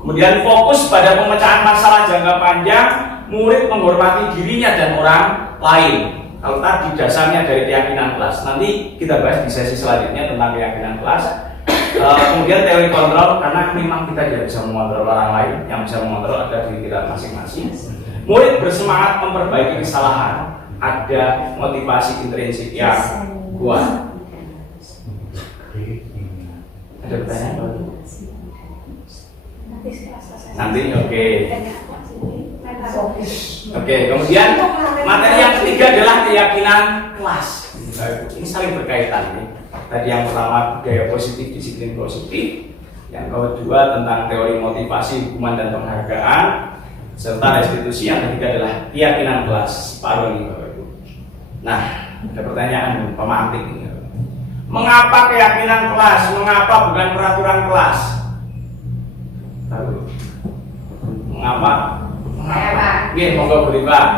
Kemudian fokus pada pemecahan masalah jangka panjang, murid menghormati dirinya dan orang lain. Kalau tadi dasarnya dari keyakinan kelas, nanti kita bahas di sesi selanjutnya tentang keyakinan kelas. Kemudian teori kontrol, karena memang kita tidak bisa mengontrol orang lain, yang bisa mengontrol ada diri kita masing-masing. Murid bersemangat memperbaiki kesalahan, ada motivasi intrinsik yang kuat. Ada pertanyaan? Nanti, oke. Oke, kemudian materi yang ketiga adalah keyakinan kelas. Ini saling berkaitan nih. Tadi yang pertama budaya positif, disiplin positif. Yang kedua tentang teori motivasi, hukuman dan penghargaan, serta restitusi. Yang ketiga adalah keyakinan kelas. Paruh ini Bapak Ibu. Nah, ada pertanyaan pemantik ini. Mengapa keyakinan kelas? Mengapa bukan peraturan kelas? Mengapa? Pak. Oke, monggo Bu Pak.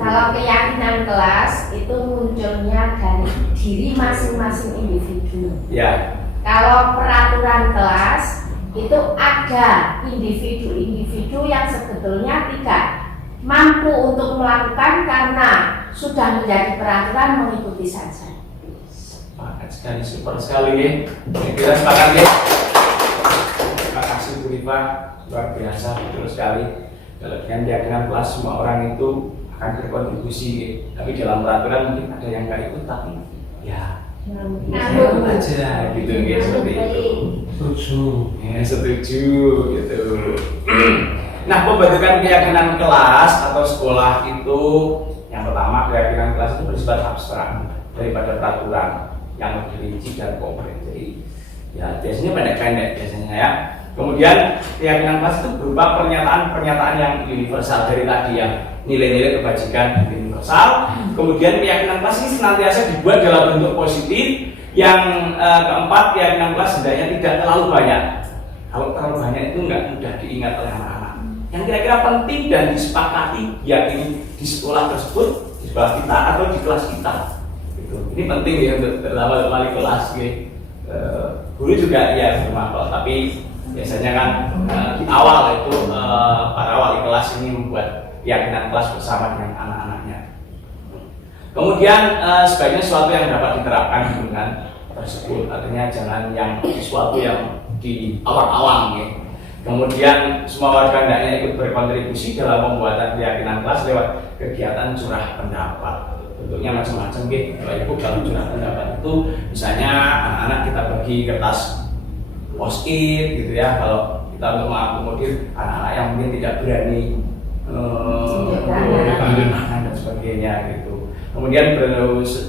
Kalau keyakinan kelas itu munculnya dari diri masing-masing individu. Ya. Kalau peraturan kelas itu ada individu-individu yang sebetulnya tidak mampu untuk melakukan karena sudah menjadi peraturan mengikuti saja. Sepakat sekali, super sekali ya. Kira sepakat ya. Terima kasih Bu Rifa, luar biasa, betul sekali. Kalau dengan keyakinan kelas semua orang itu akan berkontribusi, tapi dalam peraturan mungkin ada yang nggak ikut, tapi ya ikut aja gitu ya, seperti itu. Setuju. Ya, setuju gitu. Nah, pembentukan keyakinan kelas atau sekolah itu yang pertama, keyakinan kelas itu bersifat abstrak daripada peraturan yang lebih rinci dan konkret. Jadi ya biasanya pendek-pendek biasanya ya. Kemudian keyakinan kelas itu berupa pernyataan-pernyataan yang universal dari tadi yang nilai-nilai kebajikan universal. Kemudian keyakinan kelas ini senantiasa dibuat dalam bentuk positif. Yang keempat, keyakinan kelas hendaknya tidak terlalu banyak. Kalau terlalu banyak itu nggak mudah diingat oleh anak-anak. Yang kira-kira penting dan disepakati yakini di sekolah tersebut di sekolah kita atau di kelas kita. Gitu. Ini penting ya untuk terutama wali kelas. Gitu. Guru juga ya bermanfaat, tapi biasanya kan di awal itu para wali kelas ini membuat keyakinan kelas bersama dengan anak-anaknya. Kemudian sebaiknya sesuatu yang dapat diterapkan dengan tersebut, artinya jangan yang sesuatu yang di awal-awal ya. Kemudian semua warga hendaknya ikut berkontribusi dalam pembuatan keyakinan kelas lewat kegiatan curah pendapat. Bentuknya macam-macam gitu. Bapak Ibu, dalam curah pendapat itu misalnya anak-anak kita bagi kertas post-it gitu ya, kalau kita untuk mengakomodir anak-anak yang mungkin tidak berani dan sebagainya gitu. Kemudian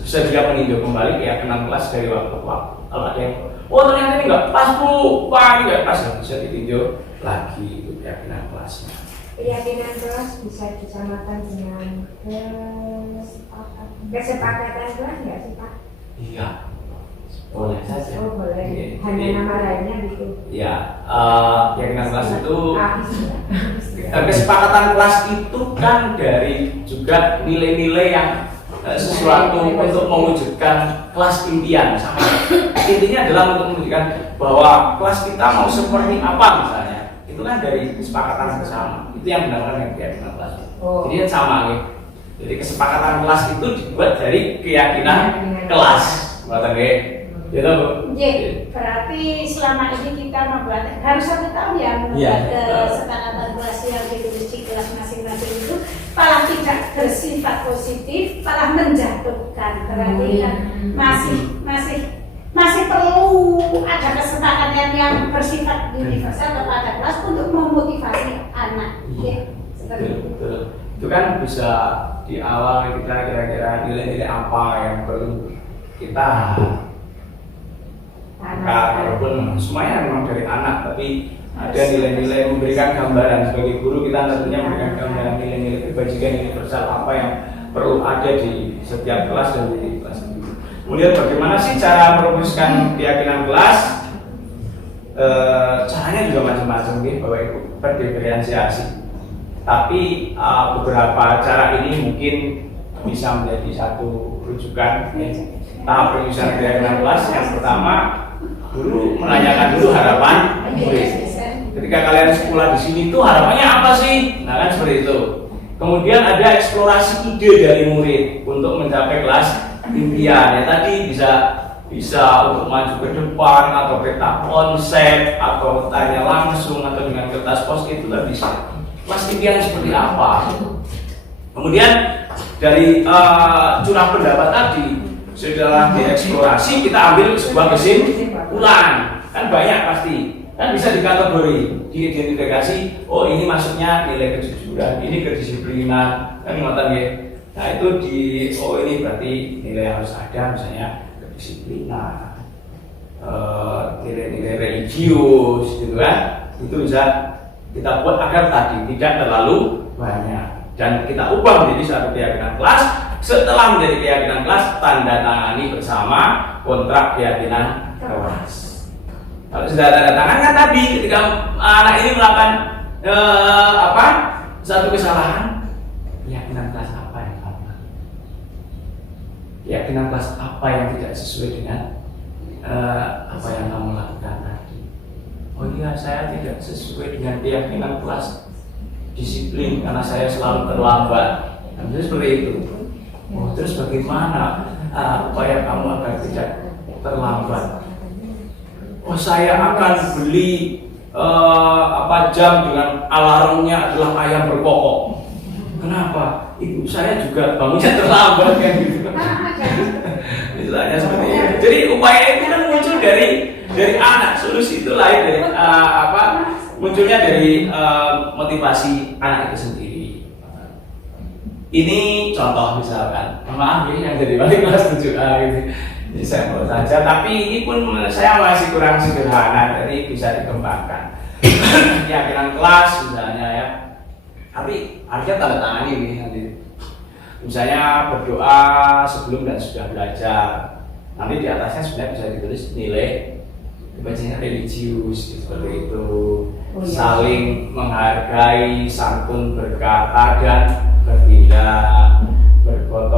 bisa juga meninjau kembali keyakinan kelas dari waktu ke waktu. Kalau ada yang ternyata ini nggak pas Bu, ini nggak pas, bisa ditinjau lagi itu keyakinan kelasnya. Keyakinan kelas bisa disamakan dengan kesepakatan kelas nggak sih Pak? Iya, boleh saja. Oh boleh. Iya, Hanya jadi, nama lainnya gitu. ya, keyakinan kelas itu Ah, kesepakatan kelas itu kan dari juga nilai-nilai yang sesuatu untuk mewujudkan kelas impian sama. Intinya adalah untuk mewujudkan bahwa kelas kita mau seperti apa misalnya. Itu kan dari kesepakatan bersama. Itu yang dinamakan keyakinan kelas. Oh. Jadi sama nih. Jadi kesepakatan kelas itu dibuat dari keyakinan kelas. Berarti nggih. Gitu Bu. Berarti selama ini kita membuat harus 1 tahun ya membuat kesepakatan kelas yang ditulis di kelas masing-masing itu malah tidak bersifat positif, malah menjatuhkan. Berarti kan masih perlu ada kesepakatan yang bersifat universal kepada kelas untuk memotivasi anak. Ya, seperti itu. Betul. Itu kan bisa di awal kita kira-kira nilai-nilai apa yang perlu kita walaupun semuanya memang dari anak, tapi ada nilai-nilai memberikan gambaran. Sebagai guru kita tentunya memberikan gambaran nilai-nilai kebajikan universal apa yang perlu ada di setiap kelas dan di kelas itu. Kemudian bagaimana sih cara merumuskan keyakinan kelas? Caranya juga macam-macam nih Bapak Ibu, berdiferensiasi. Tapi beberapa cara ini mungkin bisa menjadi satu rujukan tahap penyusunan keyakinan kelas. Yang pertama, guru menanyakan dulu harapan murid. Ketika kalian sekolah di sini tuh harapannya apa sih? Nah kan seperti itu. Kemudian ada eksplorasi ide dari murid untuk mencapai kelas impian. Ya tadi bisa untuk maju ke depan atau peta konsep atau tanya langsung atau dengan kertas post itu lah bisa. Kelas impian seperti apa? Kemudian dari curah pendapat tadi setelah dieksplorasi kita ambil sebuah kesimpulan. Kan banyak pasti. Kan bisa dikategori, diidentifikasi. Oh ini maksudnya nilai kejujuran, ini kedisiplinan, kan ngoten nggih. Nah itu ini berarti nilai harus ada, misalnya kedisiplinan, nilai-nilai religius, gitu kan. Itu bisa kita buat agar tadi tidak terlalu banyak dan kita ubah menjadi satu keyakinan kelas. Setelah menjadi keyakinan kelas, tanda tangani bersama kontrak keyakinan kelas. Kalau sudah tanda tangan kan tadi ketika anak ini melakukan satu kesalahan, keyakinan kelas apa yang salah? Keyakinan kelas apa yang tidak sesuai dengan apa yang kamu lakukan tadi? Oh iya, saya tidak sesuai dengan keyakinan kelas disiplin karena saya selalu terlambat. Jadi seperti itu. Oh, terus bagaimana upaya kamu agar tidak terlambat? Oh, saya akan beli jam dengan alarmnya adalah ayam berkokok. Kenapa? Ibu saya juga bangunnya terlambat kan gitu. Misalnya seperti itu. Jadi upaya itu kan muncul dari anak. Solusi itu lahir dari munculnya dari motivasi anak itu sendiri. Ini contoh misalkan, maaf ini yang jadi wali kelas 7A gitu. Ini sampel saja, tapi ini pun saya masih kurang sederhana, jadi bisa dikembangkan. Keyakinan kelas misalnya ya. Tapi harusnya tanda tangan ini nanti. Misalnya berdoa sebelum dan sudah belajar. Nanti di atasnya sebenarnya bisa ditulis nilai bacanya religius seperti itu. Saling menghargai, santun berkata dan bertindak, bergotong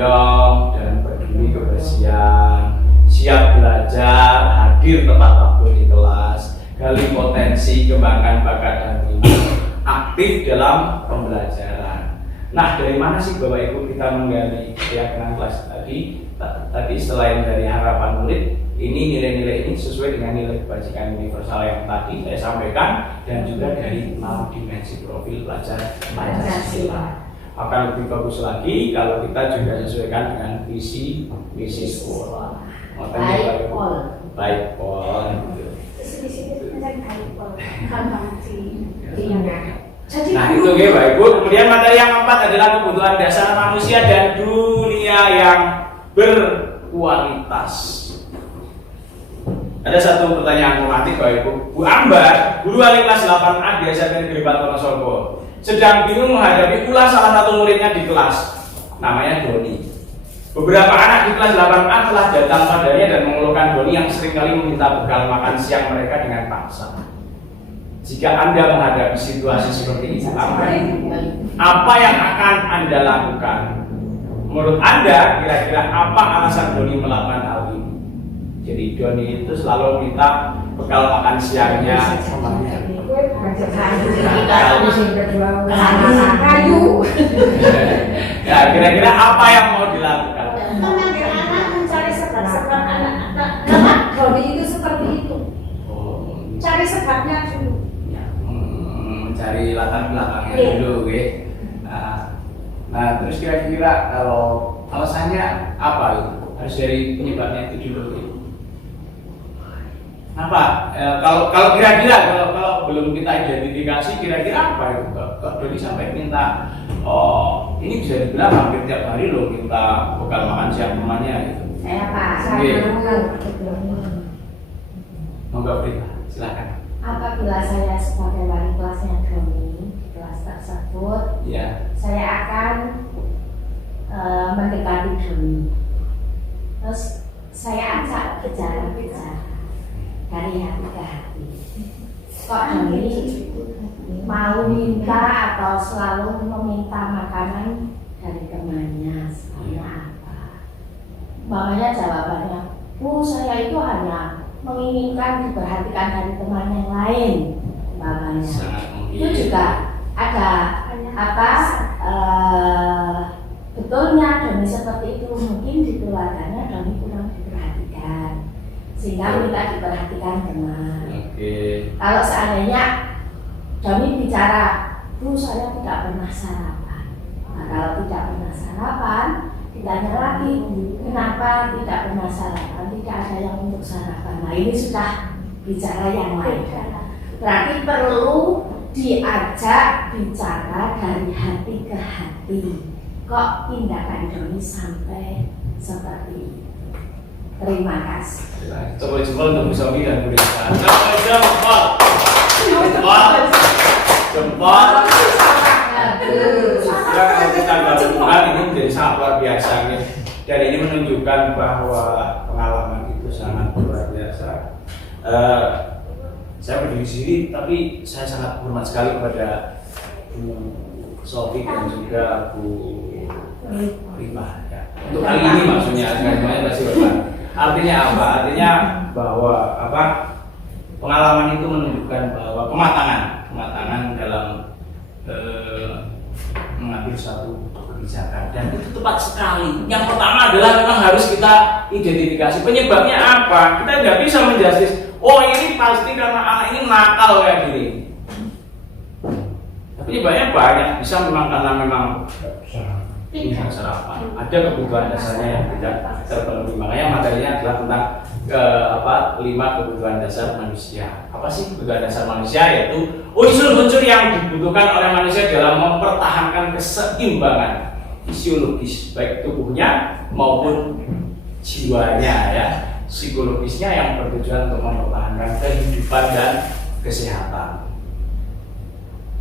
royong dan peduli kebersihan, siap belajar, hadir tepat waktu di kelas, gali potensi, kembangkan bakat dan minat, aktif dalam pembelajaran. Nah, dari mana sih Bapak Ibu kita menggali keyakinan kelas tadi? Tadi selain dari harapan murid, ini nilai-nilai ini sesuai dengan nilai kebajikan universal yang tadi saya sampaikan, dan juga dari 6 dimensi profil pelajar Pancasila. Akan lebih bagus lagi kalau kita juga sesuaikan dengan visi sekolah. Baik, Pol. Baik, Pol. Nah itu ya Bapak Ibu. Kemudian materi yang keempat adalah kebutuhan dasar manusia dan dunia yang berkualitas. Ada satu pertanyaan romantik Bapak Ibu. Bu Ambar, guru wali kelas 8A di SMP Negeri 4 Wonosobo, sedang bingung menghadapi ulah salah satu muridnya di kelas, namanya Doni. Beberapa anak di kelas 8A telah datang padanya dan mengeluhkan Doni yang seringkali meminta bekal makan siang mereka dengan paksa. Jika Anda menghadapi situasi seperti itu, apa yang akan Anda lakukan? Menurut Anda, kira-kira apa alasan Doni melakukan hal ini? Jadi Doni itu selalu minta bekal makan siangnya kayu. Ya, kira-kira apa yang mau dilakukan? Memanggil anak mencari sebab-sebab anak. Doni itu seperti itu. Cari sebabnya dulu. Mencari latar belakangnya dulu, oke. Nah, terus kira-kira kalau alasannya apa itu? Harus dari penyebabnya itu dulu. Gitu. Apa? Kalau kira-kira kalau belum kita identifikasi, kira-kira apa itu? Kok Doni sampai minta, oh ini bisa dibilang hampir tiap hari loh minta bekal makan siang temannya gitu. Saya Pak. Monggo Brita, silakan. Apabila saya sebagai wali kelasnya Doni di kelas tersebut, Ya. saya akan mendekati Doni. Terus saya ajak bicara dari hati ke hati. Kok Doni mau minta atau selalu meminta makanan dari temannya? Soalnya apa? Makanya jawabannya, Bu, saya itu hanya menginginkan diperhatikan dari teman yang lain. Makanya itu juga ada apa? Betulnya Doni seperti itu, mungkin di keluarganya Doni kurang diperhatikan, sehingga minta diperhatikan teman. Kalau seandainya Doni bicara, Bu, saya tidak pernah sarapan. Nah, kalau tidak pernah sarapan, ditanya lagi, kenapa tidak pernah sarapan? Tidak ada yang untuk sarapan. Nah, ini sudah bicara yang lain. Berarti perlu diajak bicara dari hati ke hati. Kok tindakan Doni sampai seperti itu? Terima kasih. Coba jempol untuk Bu Somi dan Bu Rita. Jempol. Ya, kalau kita gabungkan ini menjadi sangat luar biasa nih. Dan ini menunjukkan bahwa pengalaman itu sangat luar biasa. Saya berdiri di sini, tapi saya sangat hormat sekali kepada Bu Sofi dan juga Bu Rima. Ya. Untuk kali ini maksudnya, semuanya pasti hormat. Artinya apa? Artinya bahwa pengalaman itu menunjukkan bahwa kematangan dalam mengambil suatu kebijakan, dan itu tepat sekali. Yang pertama adalah memang harus kita identifikasi penyebabnya apa. Kita nggak bisa menjustis, oh ini pasti karena anak ini nakal kayak gini. Tapi penyebabnya banyak, bisa memang karena memang tidak sarapan, ada kebutuhan dasarnya yang tidak terpenuhi. Makanya materinya adalah tentang 5 kebutuhan dasar manusia. Apa sih kebutuhan dasar manusia? Yaitu unsur-unsur yang dibutuhkan oleh manusia dalam mempertahankan keseimbangan fisiologis baik tubuhnya maupun jiwanya, ya, psikologisnya, yang bertujuan untuk mempertahankan kehidupan dan kesehatan.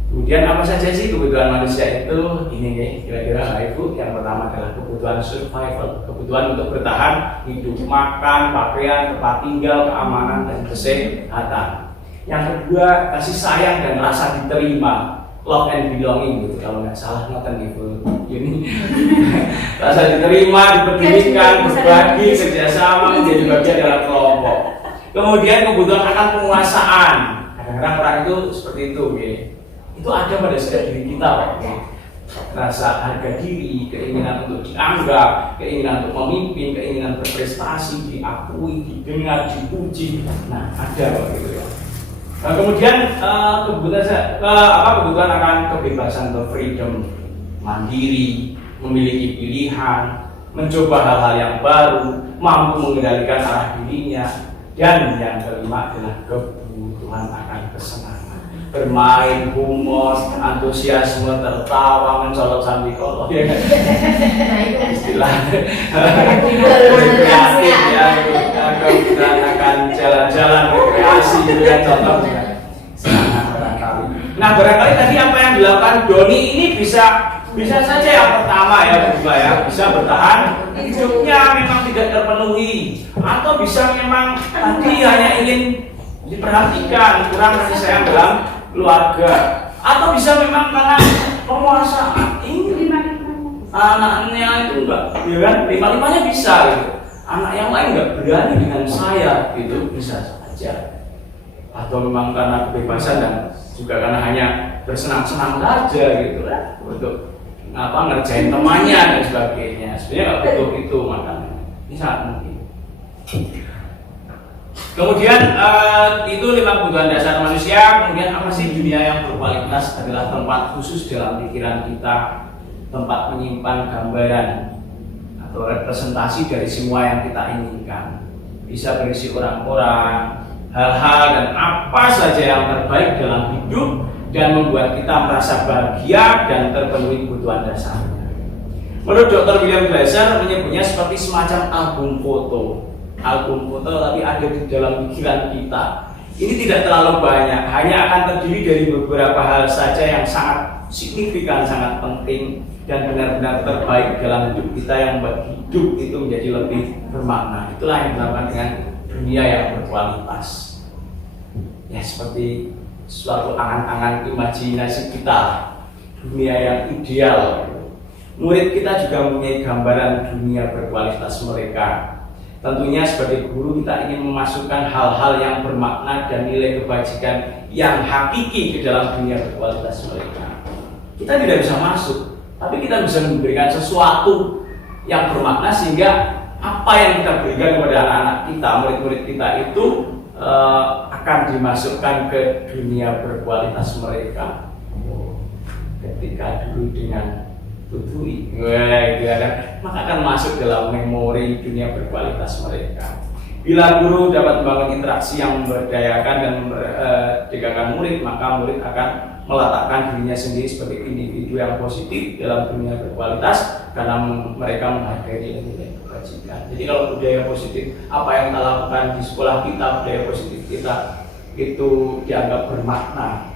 Kemudian apa saja sih kebutuhan manusia itu? Ini nih, kira-kira Ibu. Yang pertama adalah kebutuhan survival, kebutuhan untuk bertahan hidup, makan, pakaian, tempat tinggal, keamanan, dan kesehatan. Yang kedua, kasih sayang dan rasa diterima, love and belonging gitu kalau nggak salah nonton gitu ini rasa diterima, dipedulikan, berbagi, kerjasama, menjadi bagian dalam kelompok. Kemudian kebutuhan akan penguasaan. Kadang-kadang orang itu seperti itu, ya. Itu ada pada setiap diri kita, Pak. Rasa harga diri, keinginan untuk dianggap, keinginan untuk memimpin, keinginan berprestasi, diakui, didengar, dipuji. Nah, ada Pak gitu ya. Nah, kemudian kebutuhan akan kebebasan atau freedom, mandiri, memiliki pilihan, mencoba hal-hal yang baru, mampu mengendalikan arah dirinya, dan yang kelima adalah kebutuhan akan kesenangan, bermain, humor, antusiasme, tertawa, mencolok sambil kolok, ya kan? Istilah kreatif ya, kemudian akan jalan-jalan rekreasi itu kan contoh juga semangat barangkali. Nah barangkali tadi apa yang dilakukan Doni ini bisa saja yang pertama ya Bu ya, bisa bertahan hidupnya memang tidak terpenuhi, atau bisa memang tadi hanya ingin diperhatikan, kurang kasih sayang dalam keluarga, atau bisa memang karena penguasaan ini anaknya itu enggak, ya kan, lima-limanya bisa gitu. Anak yang lain enggak berani dengan saya gitu, bisa saja. Atau memang karena kebebasan dan juga karena hanya bersenang-senang saja gitu lah, untuk ngerjain temannya dan sebagainya. Sebenarnya nggak butuh itu, makanya ini sangat mungkin. Kemudian itu 5 kebutuhan dasar manusia. Kemudian apa sih? Dunia yang berkualitas adalah tempat khusus dalam pikiran kita, tempat menyimpan gambaran atau representasi dari semua yang kita inginkan. Bisa berisi orang-orang, hal-hal dan apa saja yang terbaik dalam hidup dan membuat kita merasa bahagia dan terpenuhi kebutuhan dasarnya. Menurut Dr. William Glasser menyebutnya seperti semacam album foto tapi ada di dalam pikiran kita. Ini tidak terlalu banyak, hanya akan terdiri dari beberapa hal saja yang sangat signifikan, sangat penting dan benar-benar terbaik dalam hidup kita, yang buat hidup itu menjadi lebih bermakna. Itulah yang dilakukan dengan dunia yang berkualitas. Ya seperti suatu angan-angan imajinasi kita, dunia yang ideal. Murid kita juga mempunyai gambaran dunia berkualitas mereka. Tentunya sebagai guru kita ingin memasukkan hal-hal yang bermakna dan nilai kebajikan yang hakiki ke dalam dunia berkualitas mereka. Kita tidak bisa masuk, tapi kita bisa memberikan sesuatu yang bermakna sehingga apa yang kita berikan kepada anak-anak kita, murid-murid kita itu akan dimasukkan ke dunia berkualitas mereka. Ketika dulu dengan tutui, maka akan masuk dalam memori dunia berkualitas mereka. Bila guru dapat membangun interaksi yang memberdayakan dan memerdekakan murid, maka murid akan meletakkan dirinya sendiri sebagai individu yang positif dalam dunia berkualitas karena mereka menghargai nilai kebajikan. Jadi kalau budaya positif, apa yang kita lakukan di sekolah kita, budaya positif kita itu dianggap bermakna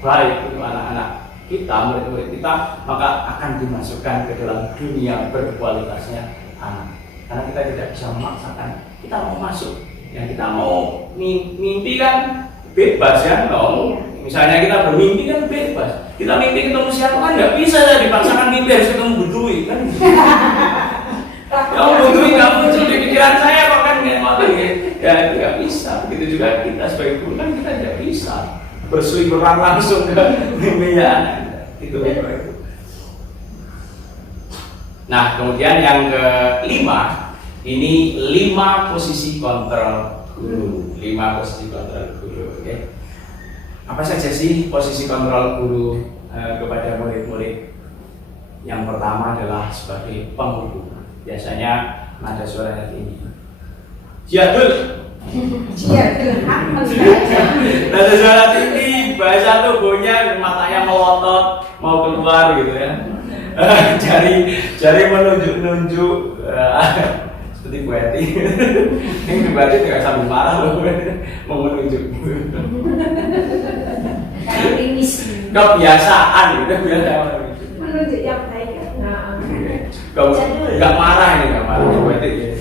baik untuk anak-anak kita, murid-murid kita, maka akan dimasukkan ke dalam dunia berkualitasnya anak. Karena kita tidak bisa memaksakan, kita mau masuk, yang kita mau mimpi kan bebas ya, misalnya kita bermimpi kan bebas, kita mimpi ketemu siapa kan nggak bisa ya dipaksakan mimpi harus ketemu Budui kan. Yang Budui nggak muncul di pikiran saya kok kan ya itu nggak bisa. Begitu juga kita sebagai guru kan kita tidak bisa berseliweran langsung ke mimpinya itu. Nah kemudian yang kelima, ini 5 posisi kontrol guru. 5 posisi kontrol guru. Okay. Apa saja sih posisi kontrol guru kepada murid-murid? Yang pertama adalah sebagai penghubung. Biasanya nada suaranya tinggi. Jadul. Nada suara tinggi, bahasa tubuhnya, matanya melotot, mau keluar gitu ya. Jari menunjuk-nunjuk seperti Bu Eti. Ini Bu Eti tidak sambil marah loh, mau menunjuk. Kebiasaan gitu, biasa menunjuk yang baik. Nggak marah ini, nggak marah Bu Eti ya.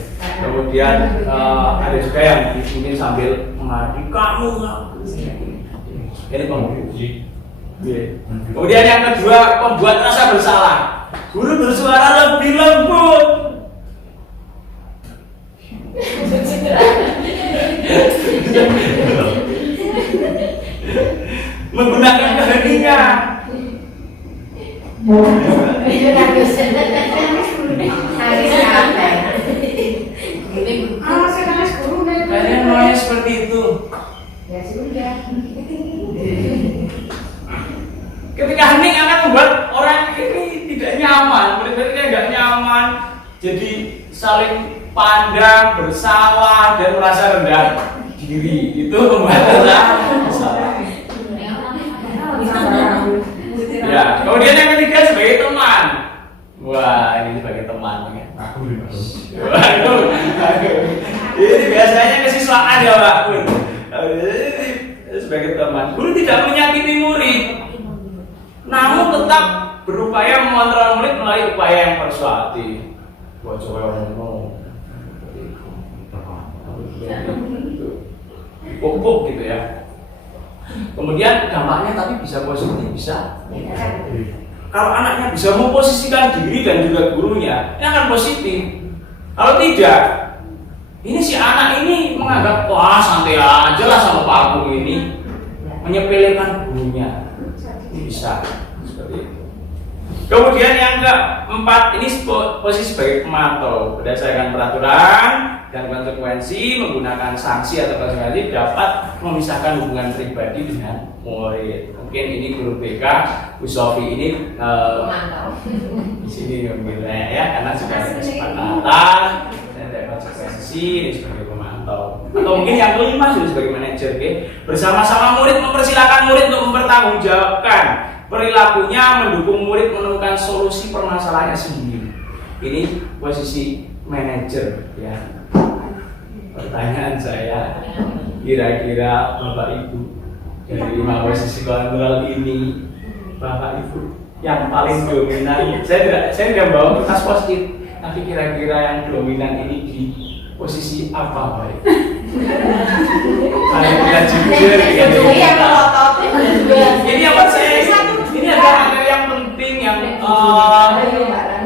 Kemudian ada juga yang ini sambil menghadapi kamu ini penghubung. Kemudian yang kedua, membuat rasa bersalah. Guru bersuara lebih lembut. Menggunakan keheningan. Kalian maunya seperti itu. Ya sudah. Ketika hening akan membuat orang ini tidak nyaman, murid-muridnya nggak nyaman, jadi saling pandang, bersalah dan merasa rendah diri. Itu membuat masalah. Ya, kemudian yang ketiga sebagai teman. Wah, ini sebagai teman ya. Waduh. Ini biasanya kesiswaan ya Pak. Ini sebagai teman. Guru tidak menyakiti murid, namun tetap berupaya mengontrol murid melalui upaya yang persuasif. Buat ngomong. Pupuk gitu ya. Kemudian dampaknya tapi bisa positif, bisa. Kalau anaknya bisa memposisikan diri dan juga gurunya, ini akan positif. Kalau tidak, ini si anak ini menganggap wah santai aja lah sama Pak Guru ini, menyepelekan gurunya. Ini bisa seperti itu. Kemudian yang keempat, ini posisi sebagai pemantau berdasarkan peraturan dan konsekuensi, menggunakan sanksi atau konsekuensi dapat memisahkan hubungan pribadi dengan murid. Mungkin ini guru BK, Bu Sofi ini Pemantau. di sini mungkin ya, karena sudah ada kesepakatan dan ada konsekuensi ini sebagai pemantau. Atau mungkin yang kelima sudah sebagai manajer, bersama-sama murid mempersilahkan murid untuk mempertanggungjawabkan perilakunya, mendukung murid menemukan solusi permasalahannya sendiri. Ini posisi manajer ya. Pertanyaan saya, kira-kira Bapak Ibu dari 5 posisi kontrol ini, Bapak Ibu yang paling dominan, saya tidak bawa kertas post-it, tapi kira-kira yang dominan ini di posisi apa Pak Ibu? Kalian kita jujur ini apa saya? Ini adalah materi yang penting yang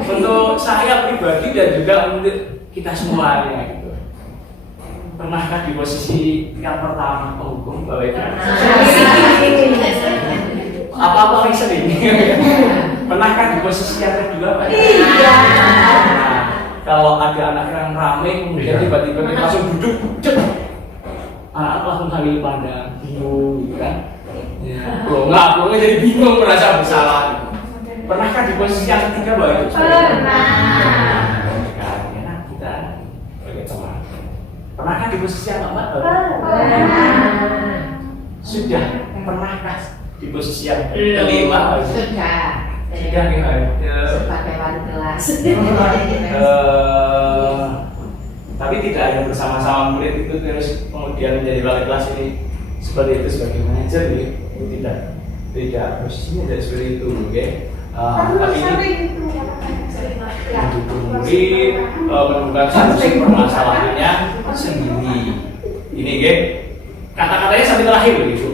untuk saya pribadi dan juga untuk kita semuanya gitu. Pernahkah di posisi yang pertama penghukum Bapak Ibu? Apa paling sering? Pernahkah di posisi yang kedua Pak? Iya. Nah, kalau ada anak yang ramai kemudian tiba-tiba kita langsung duduk, anak langsung sambil pandang, bingung gitu kan? Kalau nggak jadi bingung, merasa bersalah. Pernahkah di posisi yang ketiga Pak? Pernah. Karena kita sebagai teman. Pernahkah di posisi yang keempat? Sudah pernahkah di posisi yang kelima? Sudah. Sudah Sebagai wali kelas. Tapi tidak ada bersama-sama murid itu terus kemudian menjadi wali kelas ini seperti itu sebagai manajer ya. Tidak posisinya tidak seperti itu, oke? Tapi ini mendukung murid, menemukan solusi permasalahannya sendiri. Ini, kata-katanya sampai terakhir begitu.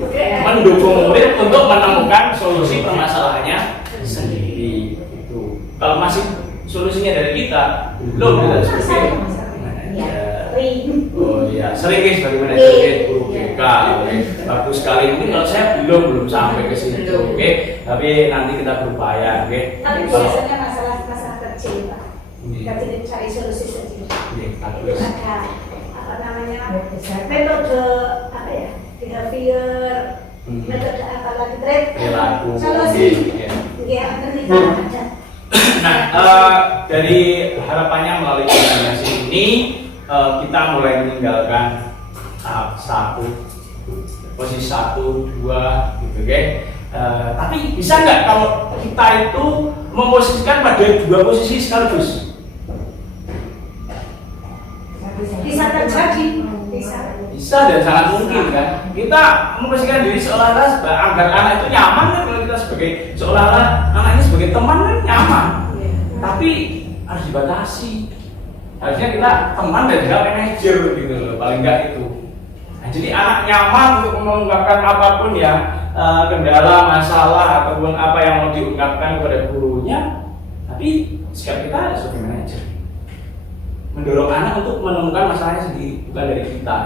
Mendukung murid untuk menemukan solusi permasalahannya sendiri. Itu. Kalau masih solusinya dari kita, belum tidak seperti itu. Oh iya, sering sebagai manajer guru BK, bagus sekali. Mungkin kalau saya belum sampai ke situ, oke. Tapi nanti kita berupaya, oke. Tapi biasanya masalah kecil, Pak. Kita tidak cari solusi sendiri. Bagus. Ada apa namanya metode apa ya? Behavior, metode apa lagi Perilaku. solusi. Ya, terlibat ada. Nah, dari harapannya melalui koordinasi ini kita mulai meninggalkan tahap 1, posisi 1, 2 gitu, oke. Tapi bisa nggak kalau kita itu memposisikan pada 2 posisi sekaligus? Bisa terjadi, Bisa dan sangat mungkin kan. Kita memposisikan diri seolah-olah agar anak itu nyaman kan, kalau kita sebagai seolah-olah anak ini sebagai teman kan nyaman. Tapi harus dibatasi. Harusnya kita teman dan juga manajer gitu loh, paling enggak itu. Nah, Jadi anak nyaman untuk mengungkapkan apapun ya, kendala, masalah ataupun apa yang mau diungkapkan kepada gurunya. Tapi sikap kita sebagai manajer mendorong anak untuk menemukan masalahnya sendiri, bukan dari kita.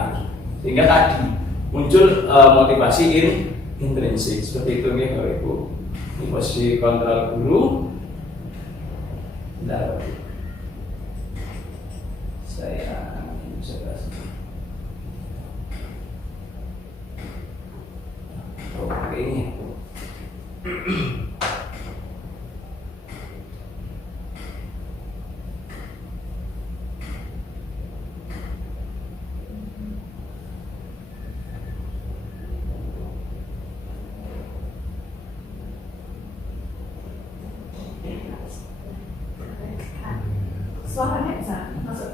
Sehingga tadi muncul motivasi intrinsik seperti itu ya Bapak Ibu. Ini posisi kontrol guru. Bentar, saya bisa kasih. Oke ini. Suaranya bisa masuk.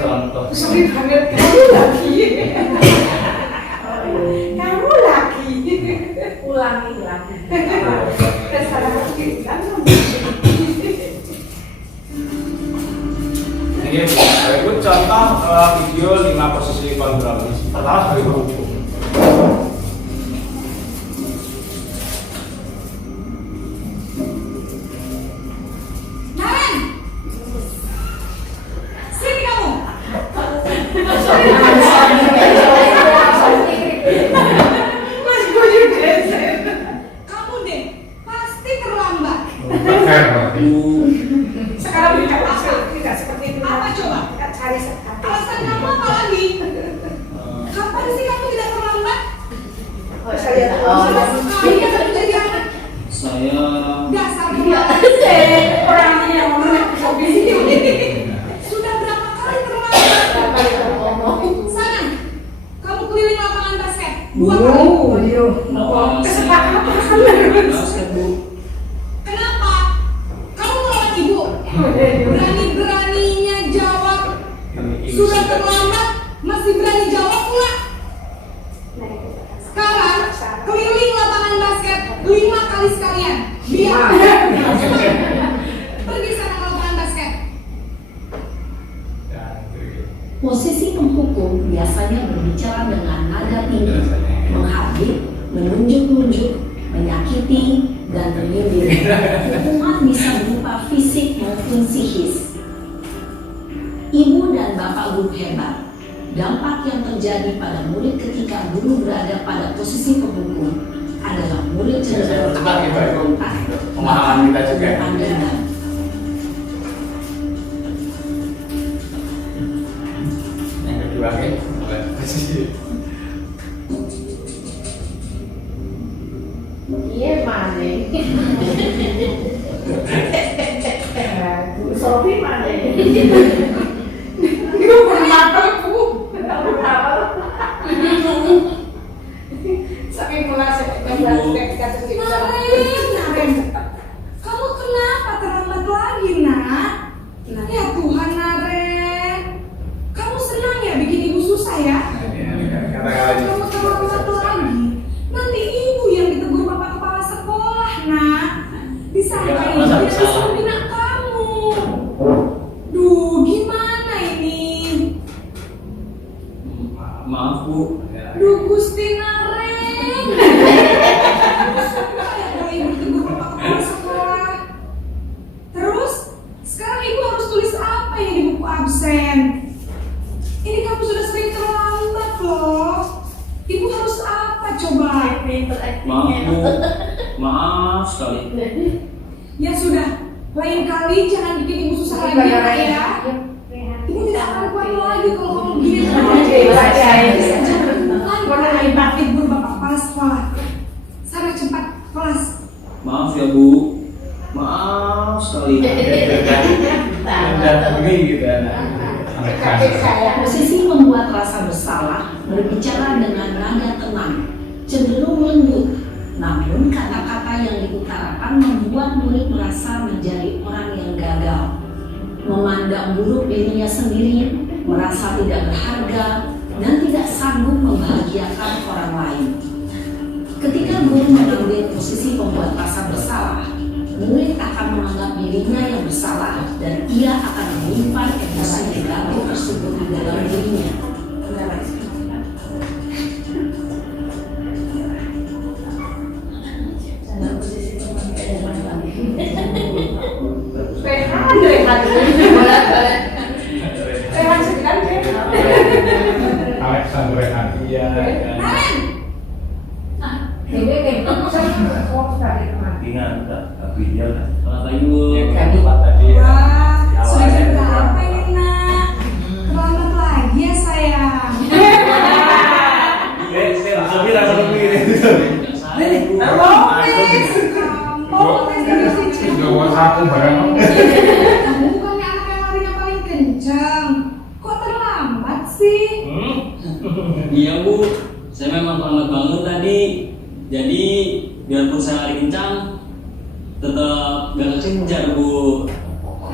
Contoh. Sorry banget, kamu lagi. Kamu lagi. Ulangi lagi. Kesalahan aku kan. Ini berikut contoh video 5 posisi kontrol. Pertama sebagai penghubung. Naren, sini kamu. Mas Goyu geser. Kamu deh, pasti terlambat. Sekarang tidak seperti itu. Apa coba? Kita cari sekarang. Alasan kamu apa lagi? Kapan sih kamu tidak terlambat? Saya lihat. Sama sekali yang terjadi apa? Saya Dasar kamu. Orangnya yang ngomong sudah berapa kali terlambat? Sana, kamu keliling lapangan basket 2 kali. Kesempatan apa kamu? Kenapa? Kamu tolak ibu. Berani-beraninya jawab. Sudah terlambat, masih berani jawab pula. Sekarang keliling lapangan basket 5 kali sekalian. Biar pergi sana ke lapangan basket. Posisi penghukum biasanya berbicara dengan nada tinggi, menghardik, menunjuk-nunjuk, menyakiti, dan menyindir. Hukuman bisa berupa fisik maupun psikis. Ibu dan bapak guru hebat. Dampak yang terjadi pada murid ketika guru berada pada posisi penghukum adalah murid cenderung berontak, pemahaman kita juga. pandangan. Yang kedua kan Iya mana? Sofi mana? Itu bermataku. Saking merasa Naren, kamu kenapa terlambat lagi, Nak? Ya Tuhan, Naren. Kamu senang ya bikin ibu susah ya? Kamu terlambat lagi. Nanti ibu yang ditegur bapak kepala sekolah, Nak. Disangka ibu yang disuruh bina kamu. Duh, gimana ini? maaf Bu. Duh, Gusti Naren. Kalau ibu ditegur bapak kepala sekolah. Terus, sekarang ibu harus tulis apa ya di buku absen? Ini kamu sudah sering terlambat loh. Ibu harus apa coba? Maaf Bu. Maaf sekali. Ya sudah, lain kali jangan bikin ibu susah lagi ya. Ibu tidak akan kuat lagi kalau kamu begini terus. Kan pernah hebat ibu bapak kepala sekolah. Sana cepat kelas. Maaf ya Bu. Maaf sekali. Dan begini gitu Posisi membuat rasa bersalah, berbicara dengan nada tenang, cenderung lembut, Namun kata-kata yang diutarakan membuat murid merasa menjadi orang yang gagal, memandang buruk dirinya sendiri, merasa tidak berharga, dan tidak sanggup membahagiakan orang lain. Ketika guru mengambil posisi pembuat rasa bersalah, murid akan menganggap dirinya yang bersalah dan ia akan menyimpan emosi negatif tersebut di dalam dirinya. Rehan sekitar deh. Alexander Rehan. Iya. Ingat, tapi dia selamat pagi. Tadi ya. Wah, sudah jam berapa ini nak? Terlambat lagi ya sayang. Tapi rasa begini. Gak WhatsApp bareng. Kamu bukannya anak yang larinya paling kencang. Kok terlambat sih? Iya bu, saya memang terlambat bangun tadi. Jadi biarpun saya lari kencang, tetap gak kejar bu.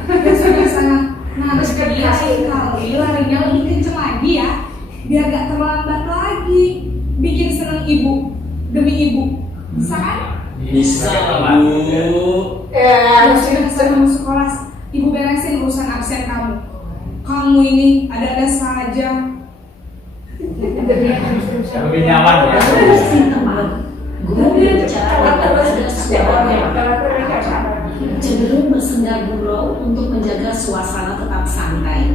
Biasa-biasa nah harus kebiasaan kali larinya lebih kencang lagi ya. Biar gak terlambat lagi. Bikin seneng ibu demi ibu. Bisa kan? Bisa bu. Ya, sudah sebelum sekolah, ibu beresin urusan absen kamu. Kamu ini ada-ada saja. Lebih nyaman ya. Si teman, guru berbicara kepada seorang yang cenderung bersenda gurau untuk menjaga suasana tetap santai.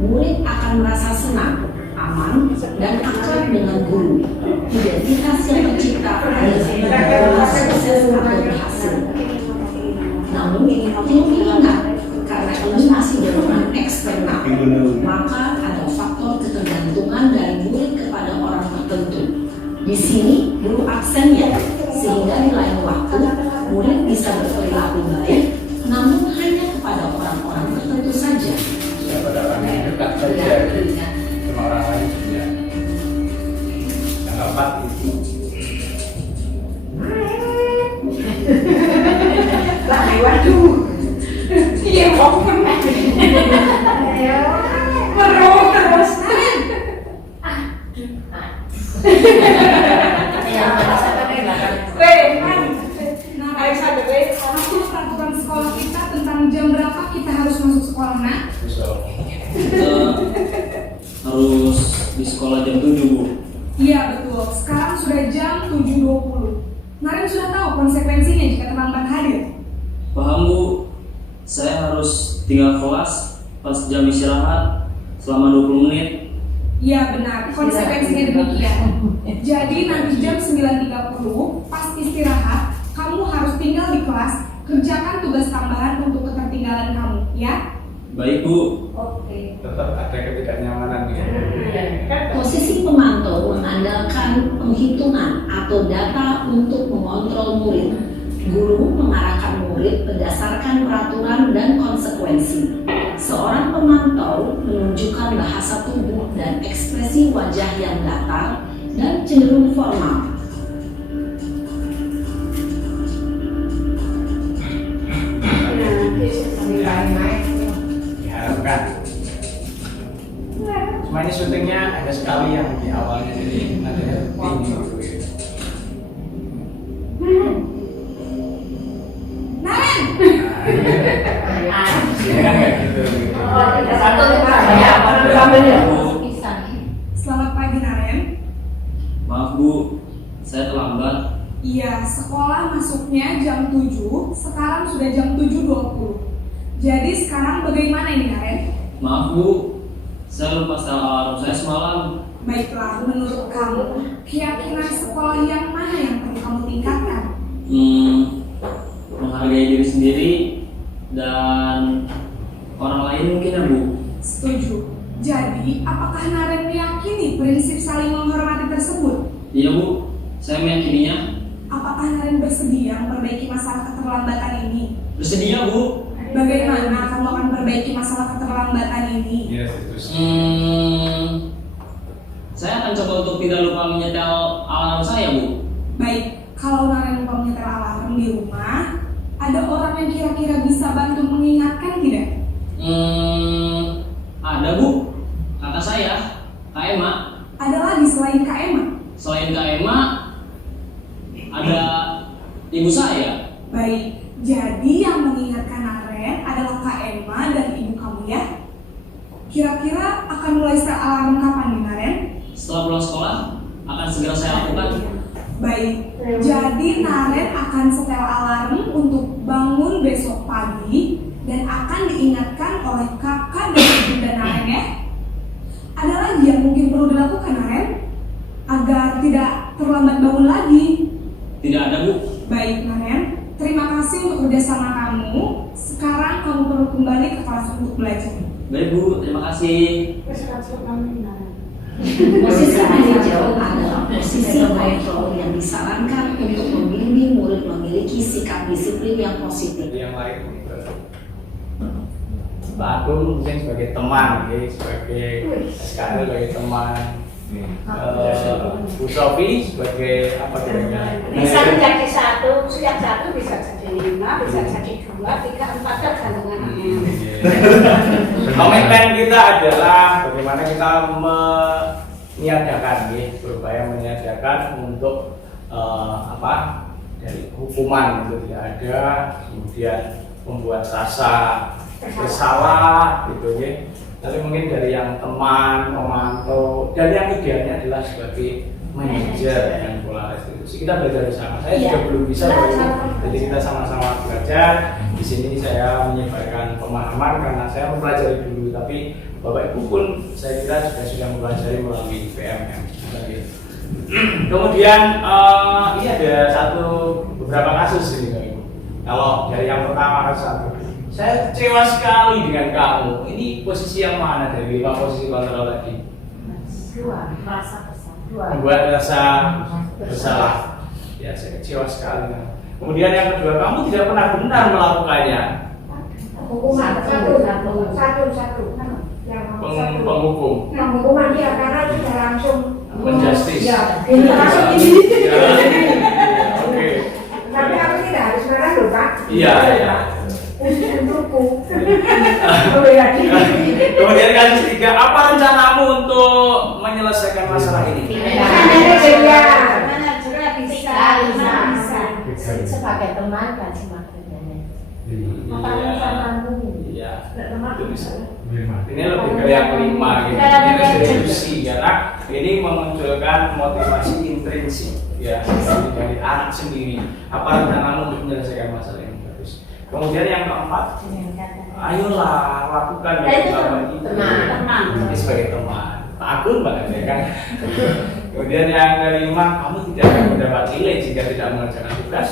Murid akan merasa senang, aman, dan akrab dengan guru. Identitas yang tercipta adalah sukses atau berhasil. Namun perlu diingat, karena ini masih dorongan eksternal, maka ada faktor ketergantungan dari murid kepada orang tertentu. Di sini guru absen ya, sehingga di lain waktu murid bisa berperilaku baik, namun hanya kepada orang-orang tertentu saja. Pada orang yang dekat saja. Sama orang lain juga. Yang keempat itu. Waduh. Iya, mau pernah. Terus. Nah, Alexander, apa peraturan sekolah kita tentang jam berapa kita harus masuk sekolah, nak? Kita harus di sekolah jam 7 bu. Iya betul, sekarang sudah jam 7.20. Naren sudah tahu konsekuensinya jika terlambat hadir. Paham bu, saya harus tinggal kelas pas jam istirahat selama 20 menit. Iya benar, konsekuensinya demikian. Jadi nanti jam 9.30 pas istirahat, kamu harus tinggal di kelas, kerjakan tugas tambahan untuk ketertinggalan kamu, ya? Baik bu. Oke. Tetap ada ketidaknyamanan ya. Posisi pemantau mengandalkan penghitungan atau data untuk mengontrol murid. Guru mengarahkan murid berdasarkan peraturan dan konsekuensi. Seorang pemantau menunjukkan bahasa tubuh dan ekspresi wajah yang datar dan cenderung formal. Diharapkan. Cuma ini syutingnya ada sekali yang di awalnya, jadi ada ini gitu ya. Naren! Ini kan kayak gitu. Selamat pagi Naren. Maaf bu, saya terlambat. Iya, sekolah masuknya jam 7, sekarang sudah jam 7.20. Jadi sekarang bagaimana ini Naren? Maaf bu, saya lupa setel alarm saya semalam. Baiklah, menurut kamu, keyakinan sekolah yang mana yang perlu kamu tingkatkan? Menghargai diri sendiri dan orang lain mungkin ya bu. Setuju. Jadi, apakah Naren meyakini prinsip saling menghormati tersebut? Iya bu, saya meyakininya. Apakah Naren bersedia memperbaiki masalah keterlambatan ini? Bersedia bu. Bagaimana kamu akan memperbaiki masalah keterlambatan ini? Iya, terus. Saya akan coba untuk tidak lupa menyetel alarm saya bu. Baik, kalau Naren lupa menyetel alarm di rumah, ada orang yang kira-kira bisa bantu mengingatkan tidak? Ada Bu, kakak saya, Kak Emma. Ada lagi selain Kak Emma? Selain Kak Emma, ada ibu saya. Baik, jadi yang mengingatkan Naren adalah Kak Emma dan ibu kamu ya? Kira-kira akan mulai setel alarm kapan nih Naren? Setelah pulang sekolah, akan segera saya lakukan. Baik, jadi Naren akan setel alarm untuk bangun besok pagi dan akan diingatkan oleh kakak dan bunda Naren ya. Ada lagi yang mungkin perlu dilakukan Naren agar tidak terlambat bangun lagi? Tidak ada Bu. Baik Naren, terima kasih untuk kerjasama kamu. Sekarang kamu perlu kembali ke kelas untuk belajar. Baik Bu, terima kasih. Posisi hijau adalah posisi kontrol yang disarankan untuk membimbing murid memiliki sikap disiplin yang positif. Yang lain Pak Agung mungkin sebagai teman, sebagai SKL sebagai teman, Bu Sofi sebagai apa kira-kira? Bisa menjadi satu, yang satu bisa jadi 5, bisa jadi 2, 3, 4 tergantung anaknya. Komitmen kita adalah bagaimana kita meniadakan, berupaya meniadakan untuk dari hukuman itu tidak ada, kemudian membuat rasa bersalah gitu ya. Tapi mungkin dari yang teman, pemantau, dan yang idealnya adalah sebagai manajer yang pola restitusi. Kita belajar bersama. Saya juga belum bisa, jadi kita sama-sama belajar. Di sini saya menyebarkan pemahaman karena saya mempelajari dulu, tapi Bapak Ibu pun saya kira sudah mempelajari melalui PMM. Kemudian ini ada beberapa kasus ini Bapak Ibu. Kalau dari yang pertama satu, saya kecewa sekali dengan kamu. Ini posisi yang mana dari 5 posisi kontrol tadi? 2, merasa bersalah. Membuat rasa bersalah. Ya, saya kecewa sekali. Kemudian yang kedua, kamu tidak pernah benar melakukannya. Hukuman satu. Penghukum. Hukuman dia karena sudah langsung Menjustis. Ya, ini langsung ini. Oke. Tapi aku tidak harus marah loh Pak. Iya. Untukku. Kemudian kasus 3, apa rencanamu untuk menyelesaikan masalah ini? Bisa. Sebagai teman kan semakin banyak. Iya. Itu bisa. Ini lebih ke yang kelima gitu. Ini restitusi karena ini memunculkan motivasi intrinsik ya dari anak sendiri. Apa rencanamu untuk menyelesaikan masalah ini? Bagus. Kemudian yang keempat, ayolah lakukan teman ini sebagai teman. Pak Agung banget ya kan. Kemudian yang kelima, kamu tidak akan mendapat nilai jika tidak mengerjakan tugas.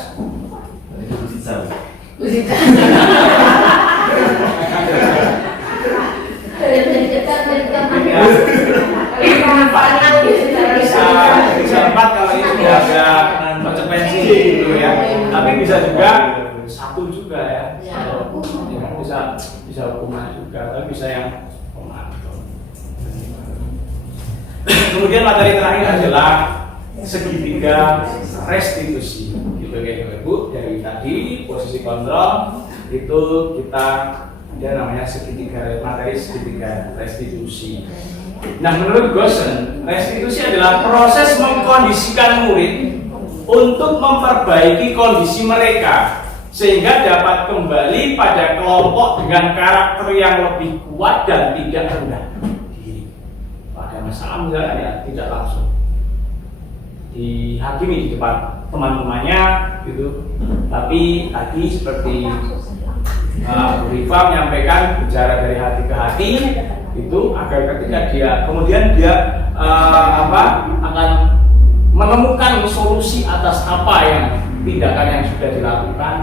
Bisa 4 kalau ini tidak ada konsekuensi gitu ya. Tapi bisa juga 1 juga ya. Bisa hukuman juga, tapi bisa yang pemantau. Kemudian materi terakhir adalah segitiga restitusi. Gitu ya Ibu. Dari tadi posisi kontrol itu kita ada namanya materi segitiga restitusi. Nah, menurut Gosen, restitusi adalah proses mengkondisikan murid untuk memperbaiki kondisi mereka sehingga dapat kembali pada kelompok dengan karakter yang lebih kuat dan tidak rendah diri. Pada masalah misalnya ya tidak langsung dihakimi di depan teman-temannya gitu. Tapi tadi seperti Bu Rifa menyampaikan, bicara dari hati ke hati itu agar ketika kemudian dia akan menemukan solusi atas apa yang tindakan yang sudah dilakukan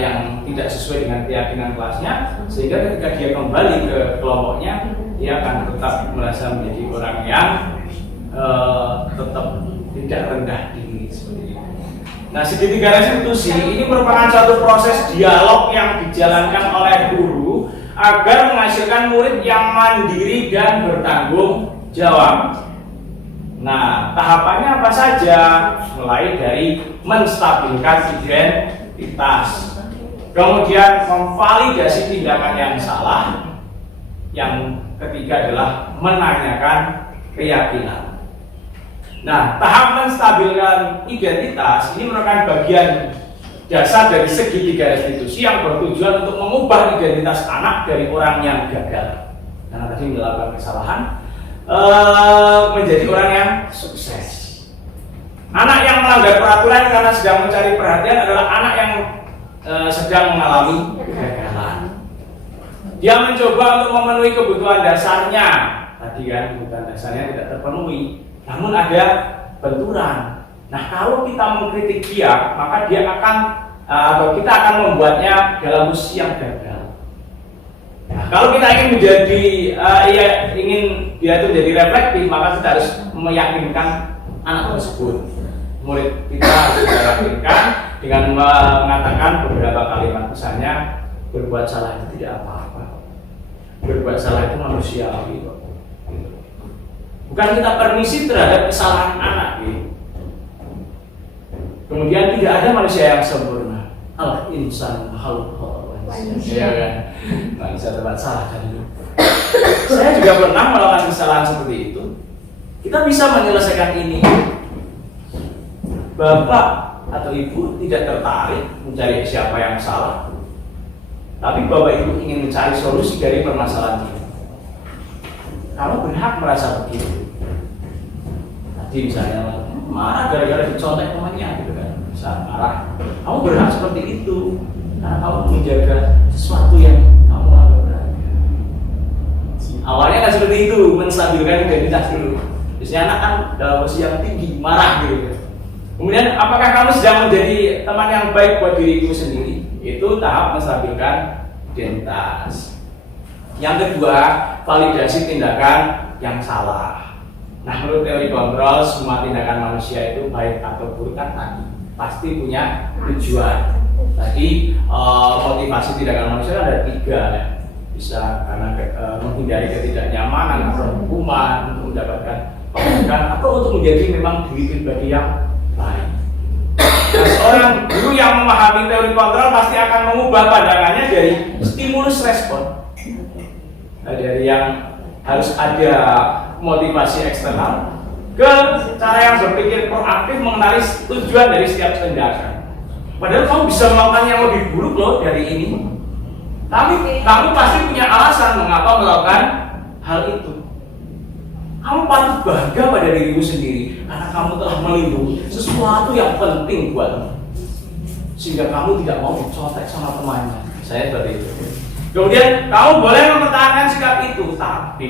yang tidak sesuai dengan keyakinan kelasnya, sehingga ketika dia kembali ke kelompoknya dia akan tetap merasa menjadi orang yang tetap tidak rendah diri seperti itu. Nah, segitiga restitusi ini merupakan suatu proses dialog yang dijalankan oleh guru agar menghasilkan murid yang mandiri dan bertanggung jawab. Nah, tahapannya apa saja? Mulai dari menstabilkan identitas, kemudian memvalidasi tindakan yang salah, yang ketiga adalah menanyakan keyakinan. Nah, tahap menstabilkan identitas ini merupakan bagian dasar dari segitiga restitusi yang bertujuan untuk mengubah identitas anak dari orang yang gagal karena tadi melakukan kesalahan menjadi orang yang sukses. Anak yang melanggar peraturan karena sedang mencari perhatian adalah anak yang sedang mengalami kegagalan. Dia mencoba untuk memenuhi kebutuhan dasarnya, tadi kan kebutuhan dasarnya tidak terpenuhi, namun ada benturan. Nah, kalau kita mengkritik dia, maka dia akan atau kita akan membuatnya dalam posisi yang gagal. Nah, kalau kita ingin menjadi ingin dia itu jadi reflektif, maka kita harus meyakinkan anak tersebut. Murid kita harus meyakinkan dengan mengatakan beberapa kalimat, misalnya berbuat salah itu tidak apa-apa, berbuat salah itu manusiawi kok. Bukan kita permisi terhadap kesalahan anak gitu. Kemudian tidak ada manusia yang sempurna. Al insan ya kan, nggak bisa tempat salah kan itu. Saya juga pernah melakukan kesalahan seperti itu. Kita bisa menyelesaikan ini. Bapak atau ibu tidak tertarik mencari siapa yang salah, tapi bapak ibu ingin mencari solusi dari permasalahan ini. Kamu berhak merasa begitu. Tadi misalnya marah gara-gara dicontek temannya gitu kan, bisa marah. Kamu berhak seperti itu karena kamu menjaga sesuatu yang kamu anggap berharga. Awalnya kan seperti itu, menstabilkan identitas dulu. Biasanya anak kan dalam posisi yang tinggi, marah gitu. Kemudian apakah kamu sedang menjadi teman yang baik buat diriku sendiri? Itu tahap menstabilkan identitas. Yang kedua, validasi tindakan yang salah. Nah, menurut teori kontrol, semua tindakan manusia itu baik atau buruk kan tadi pasti punya tujuan. Tadi motivasi tindakan manusia ada 3 ya. Bisa karena menghindari ketidaknyamanan atau hukuman, untuk mendapatkan pendidikan, atau untuk menjadi memang diri pribadi yang baik. Nah, seorang guru yang memahami teori kontrol pasti akan mengubah pandangannya dari stimulus respon, dari yang harus ada motivasi eksternal ke cara yang berpikir proaktif mengenali tujuan dari setiap tindakan. Padahal kamu bisa melakukan yang lebih buruk loh dari ini, tapi kamu pasti punya alasan mengapa melakukan hal itu. Kamu patut bangga pada dirimu sendiri karena kamu telah melindungi sesuatu yang penting buatmu, sehingga kamu tidak mau dicontek sama temannya. Saya seperti itu. Kemudian kamu boleh mempertahankan sikap itu, tapi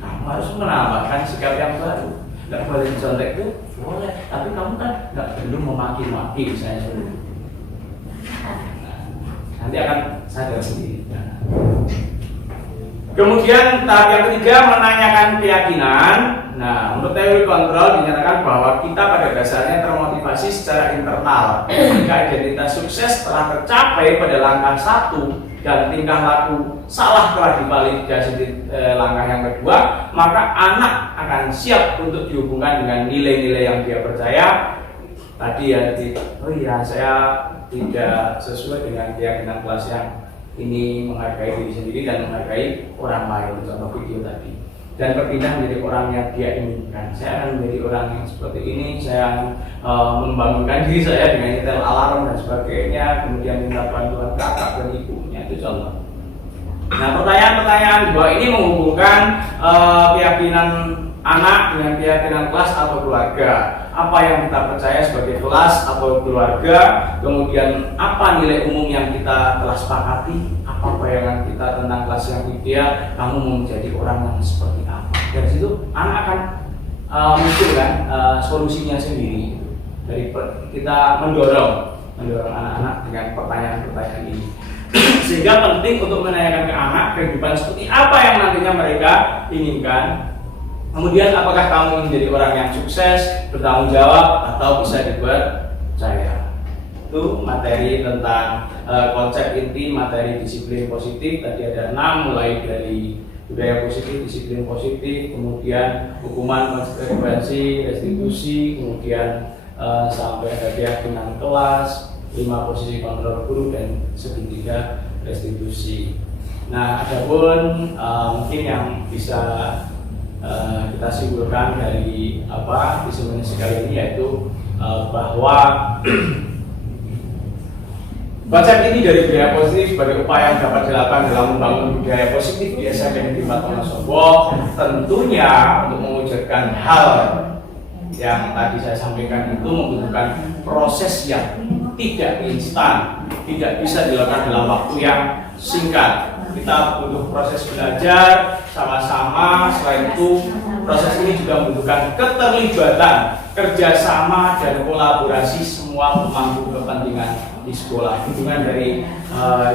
kamu harus menambahkan sikap yang baru. Nggak boleh dicontek itu boleh, tapi kamu kan nggak perlu memaki-maki misalnya seperti itu. Nanti akan sadar sendiri. Kemudian tahap yang ketiga, menanyakan keyakinan. Nah, untuk teori kontrol dinyatakan bahwa kita pada dasarnya termotivasi secara internal. Jika identitas sukses telah tercapai pada langkah 1 dan tingkah laku salah telah divalidasi di langkah yang kedua, maka anak akan siap untuk dihubungkan dengan nilai-nilai yang dia percaya. Tadi ya, oh iya saya tidak sesuai dengan keyakinan kelas yang ini, menghargai diri sendiri dan menghargai orang lain, contoh video tadi, dan berpindah menjadi orang yang dia inginkan. Saya akan menjadi orang yang seperti ini, saya membangunkan diri saya dengan nyetel alarm dan sebagainya, kemudian minta bantuan kakak dan ibunya, itu contoh. Nah, pertanyaan-pertanyaan bahwa ini menghubungkan keyakinan anak dengan keyakinan kelas atau keluarga. Apa yang kita percaya sebagai kelas atau keluarga, kemudian apa nilai umum yang kita telah sepakati, apa bayangan kita tentang kelas yang ideal, kamu mau menjadi orang yang seperti apa. Dari situ anak akan muncul kan solusinya sendiri. Dari kita mendorong anak-anak dengan pertanyaan-pertanyaan ini. Sehingga penting untuk menanyakan ke anak kehidupan seperti apa yang nantinya mereka inginkan. Kemudian apakah kamu ingin menjadi orang yang sukses, bertanggung jawab, atau bisa dipercaya. itu materi tentang konsep inti materi disiplin positif. Tadi ada 6, mulai dari budaya positif, disiplin positif, kemudian hukuman, konsekuensi, restitusi, kemudian sampai ada keyakinan kelas, 5 posisi kontrol guru, dan segitiga restitusi. Nah, adapun mungkin yang bisa kita simpulkan dari diseminasi kali ini yaitu bahwa konsep ini dari budaya positif sebagai upaya yang dapat dilakukan dalam membangun budaya positif di SMP Negeri 4 Wonosobo, tentunya untuk mewujudkan hal yang tadi saya sampaikan itu membutuhkan proses yang tidak instan, tidak bisa dilakukan dalam waktu yang singkat. Kita butuh proses belajar sama-sama. Selain itu, proses ini juga membutuhkan keterlibatan, kerjasama, dan kolaborasi semua pemangku kepentingan di sekolah. Dukungan dari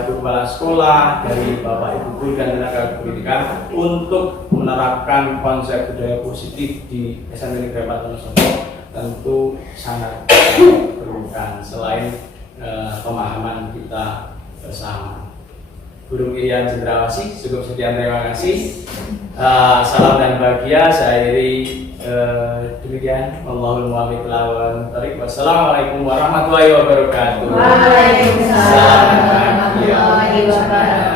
ibu kepala sekolah, dari bapak ibu guru dan tenaga pendidikan untuk menerapkan konsep budaya positif di SMP Negeri 4 Wonosobo tentu sangat diperlukan. Selain pemahaman kita bersama. Guru Irian Cendrawasih, cukup sekian, terima kasih. Salam dan bahagia, saya akhiri demikian. Allahul muwaffiq ila thoriq. Wassalamualaikum warahmatullahi wabarakatuh. Waalaikumsalam warahmatullahi wabarakatuh.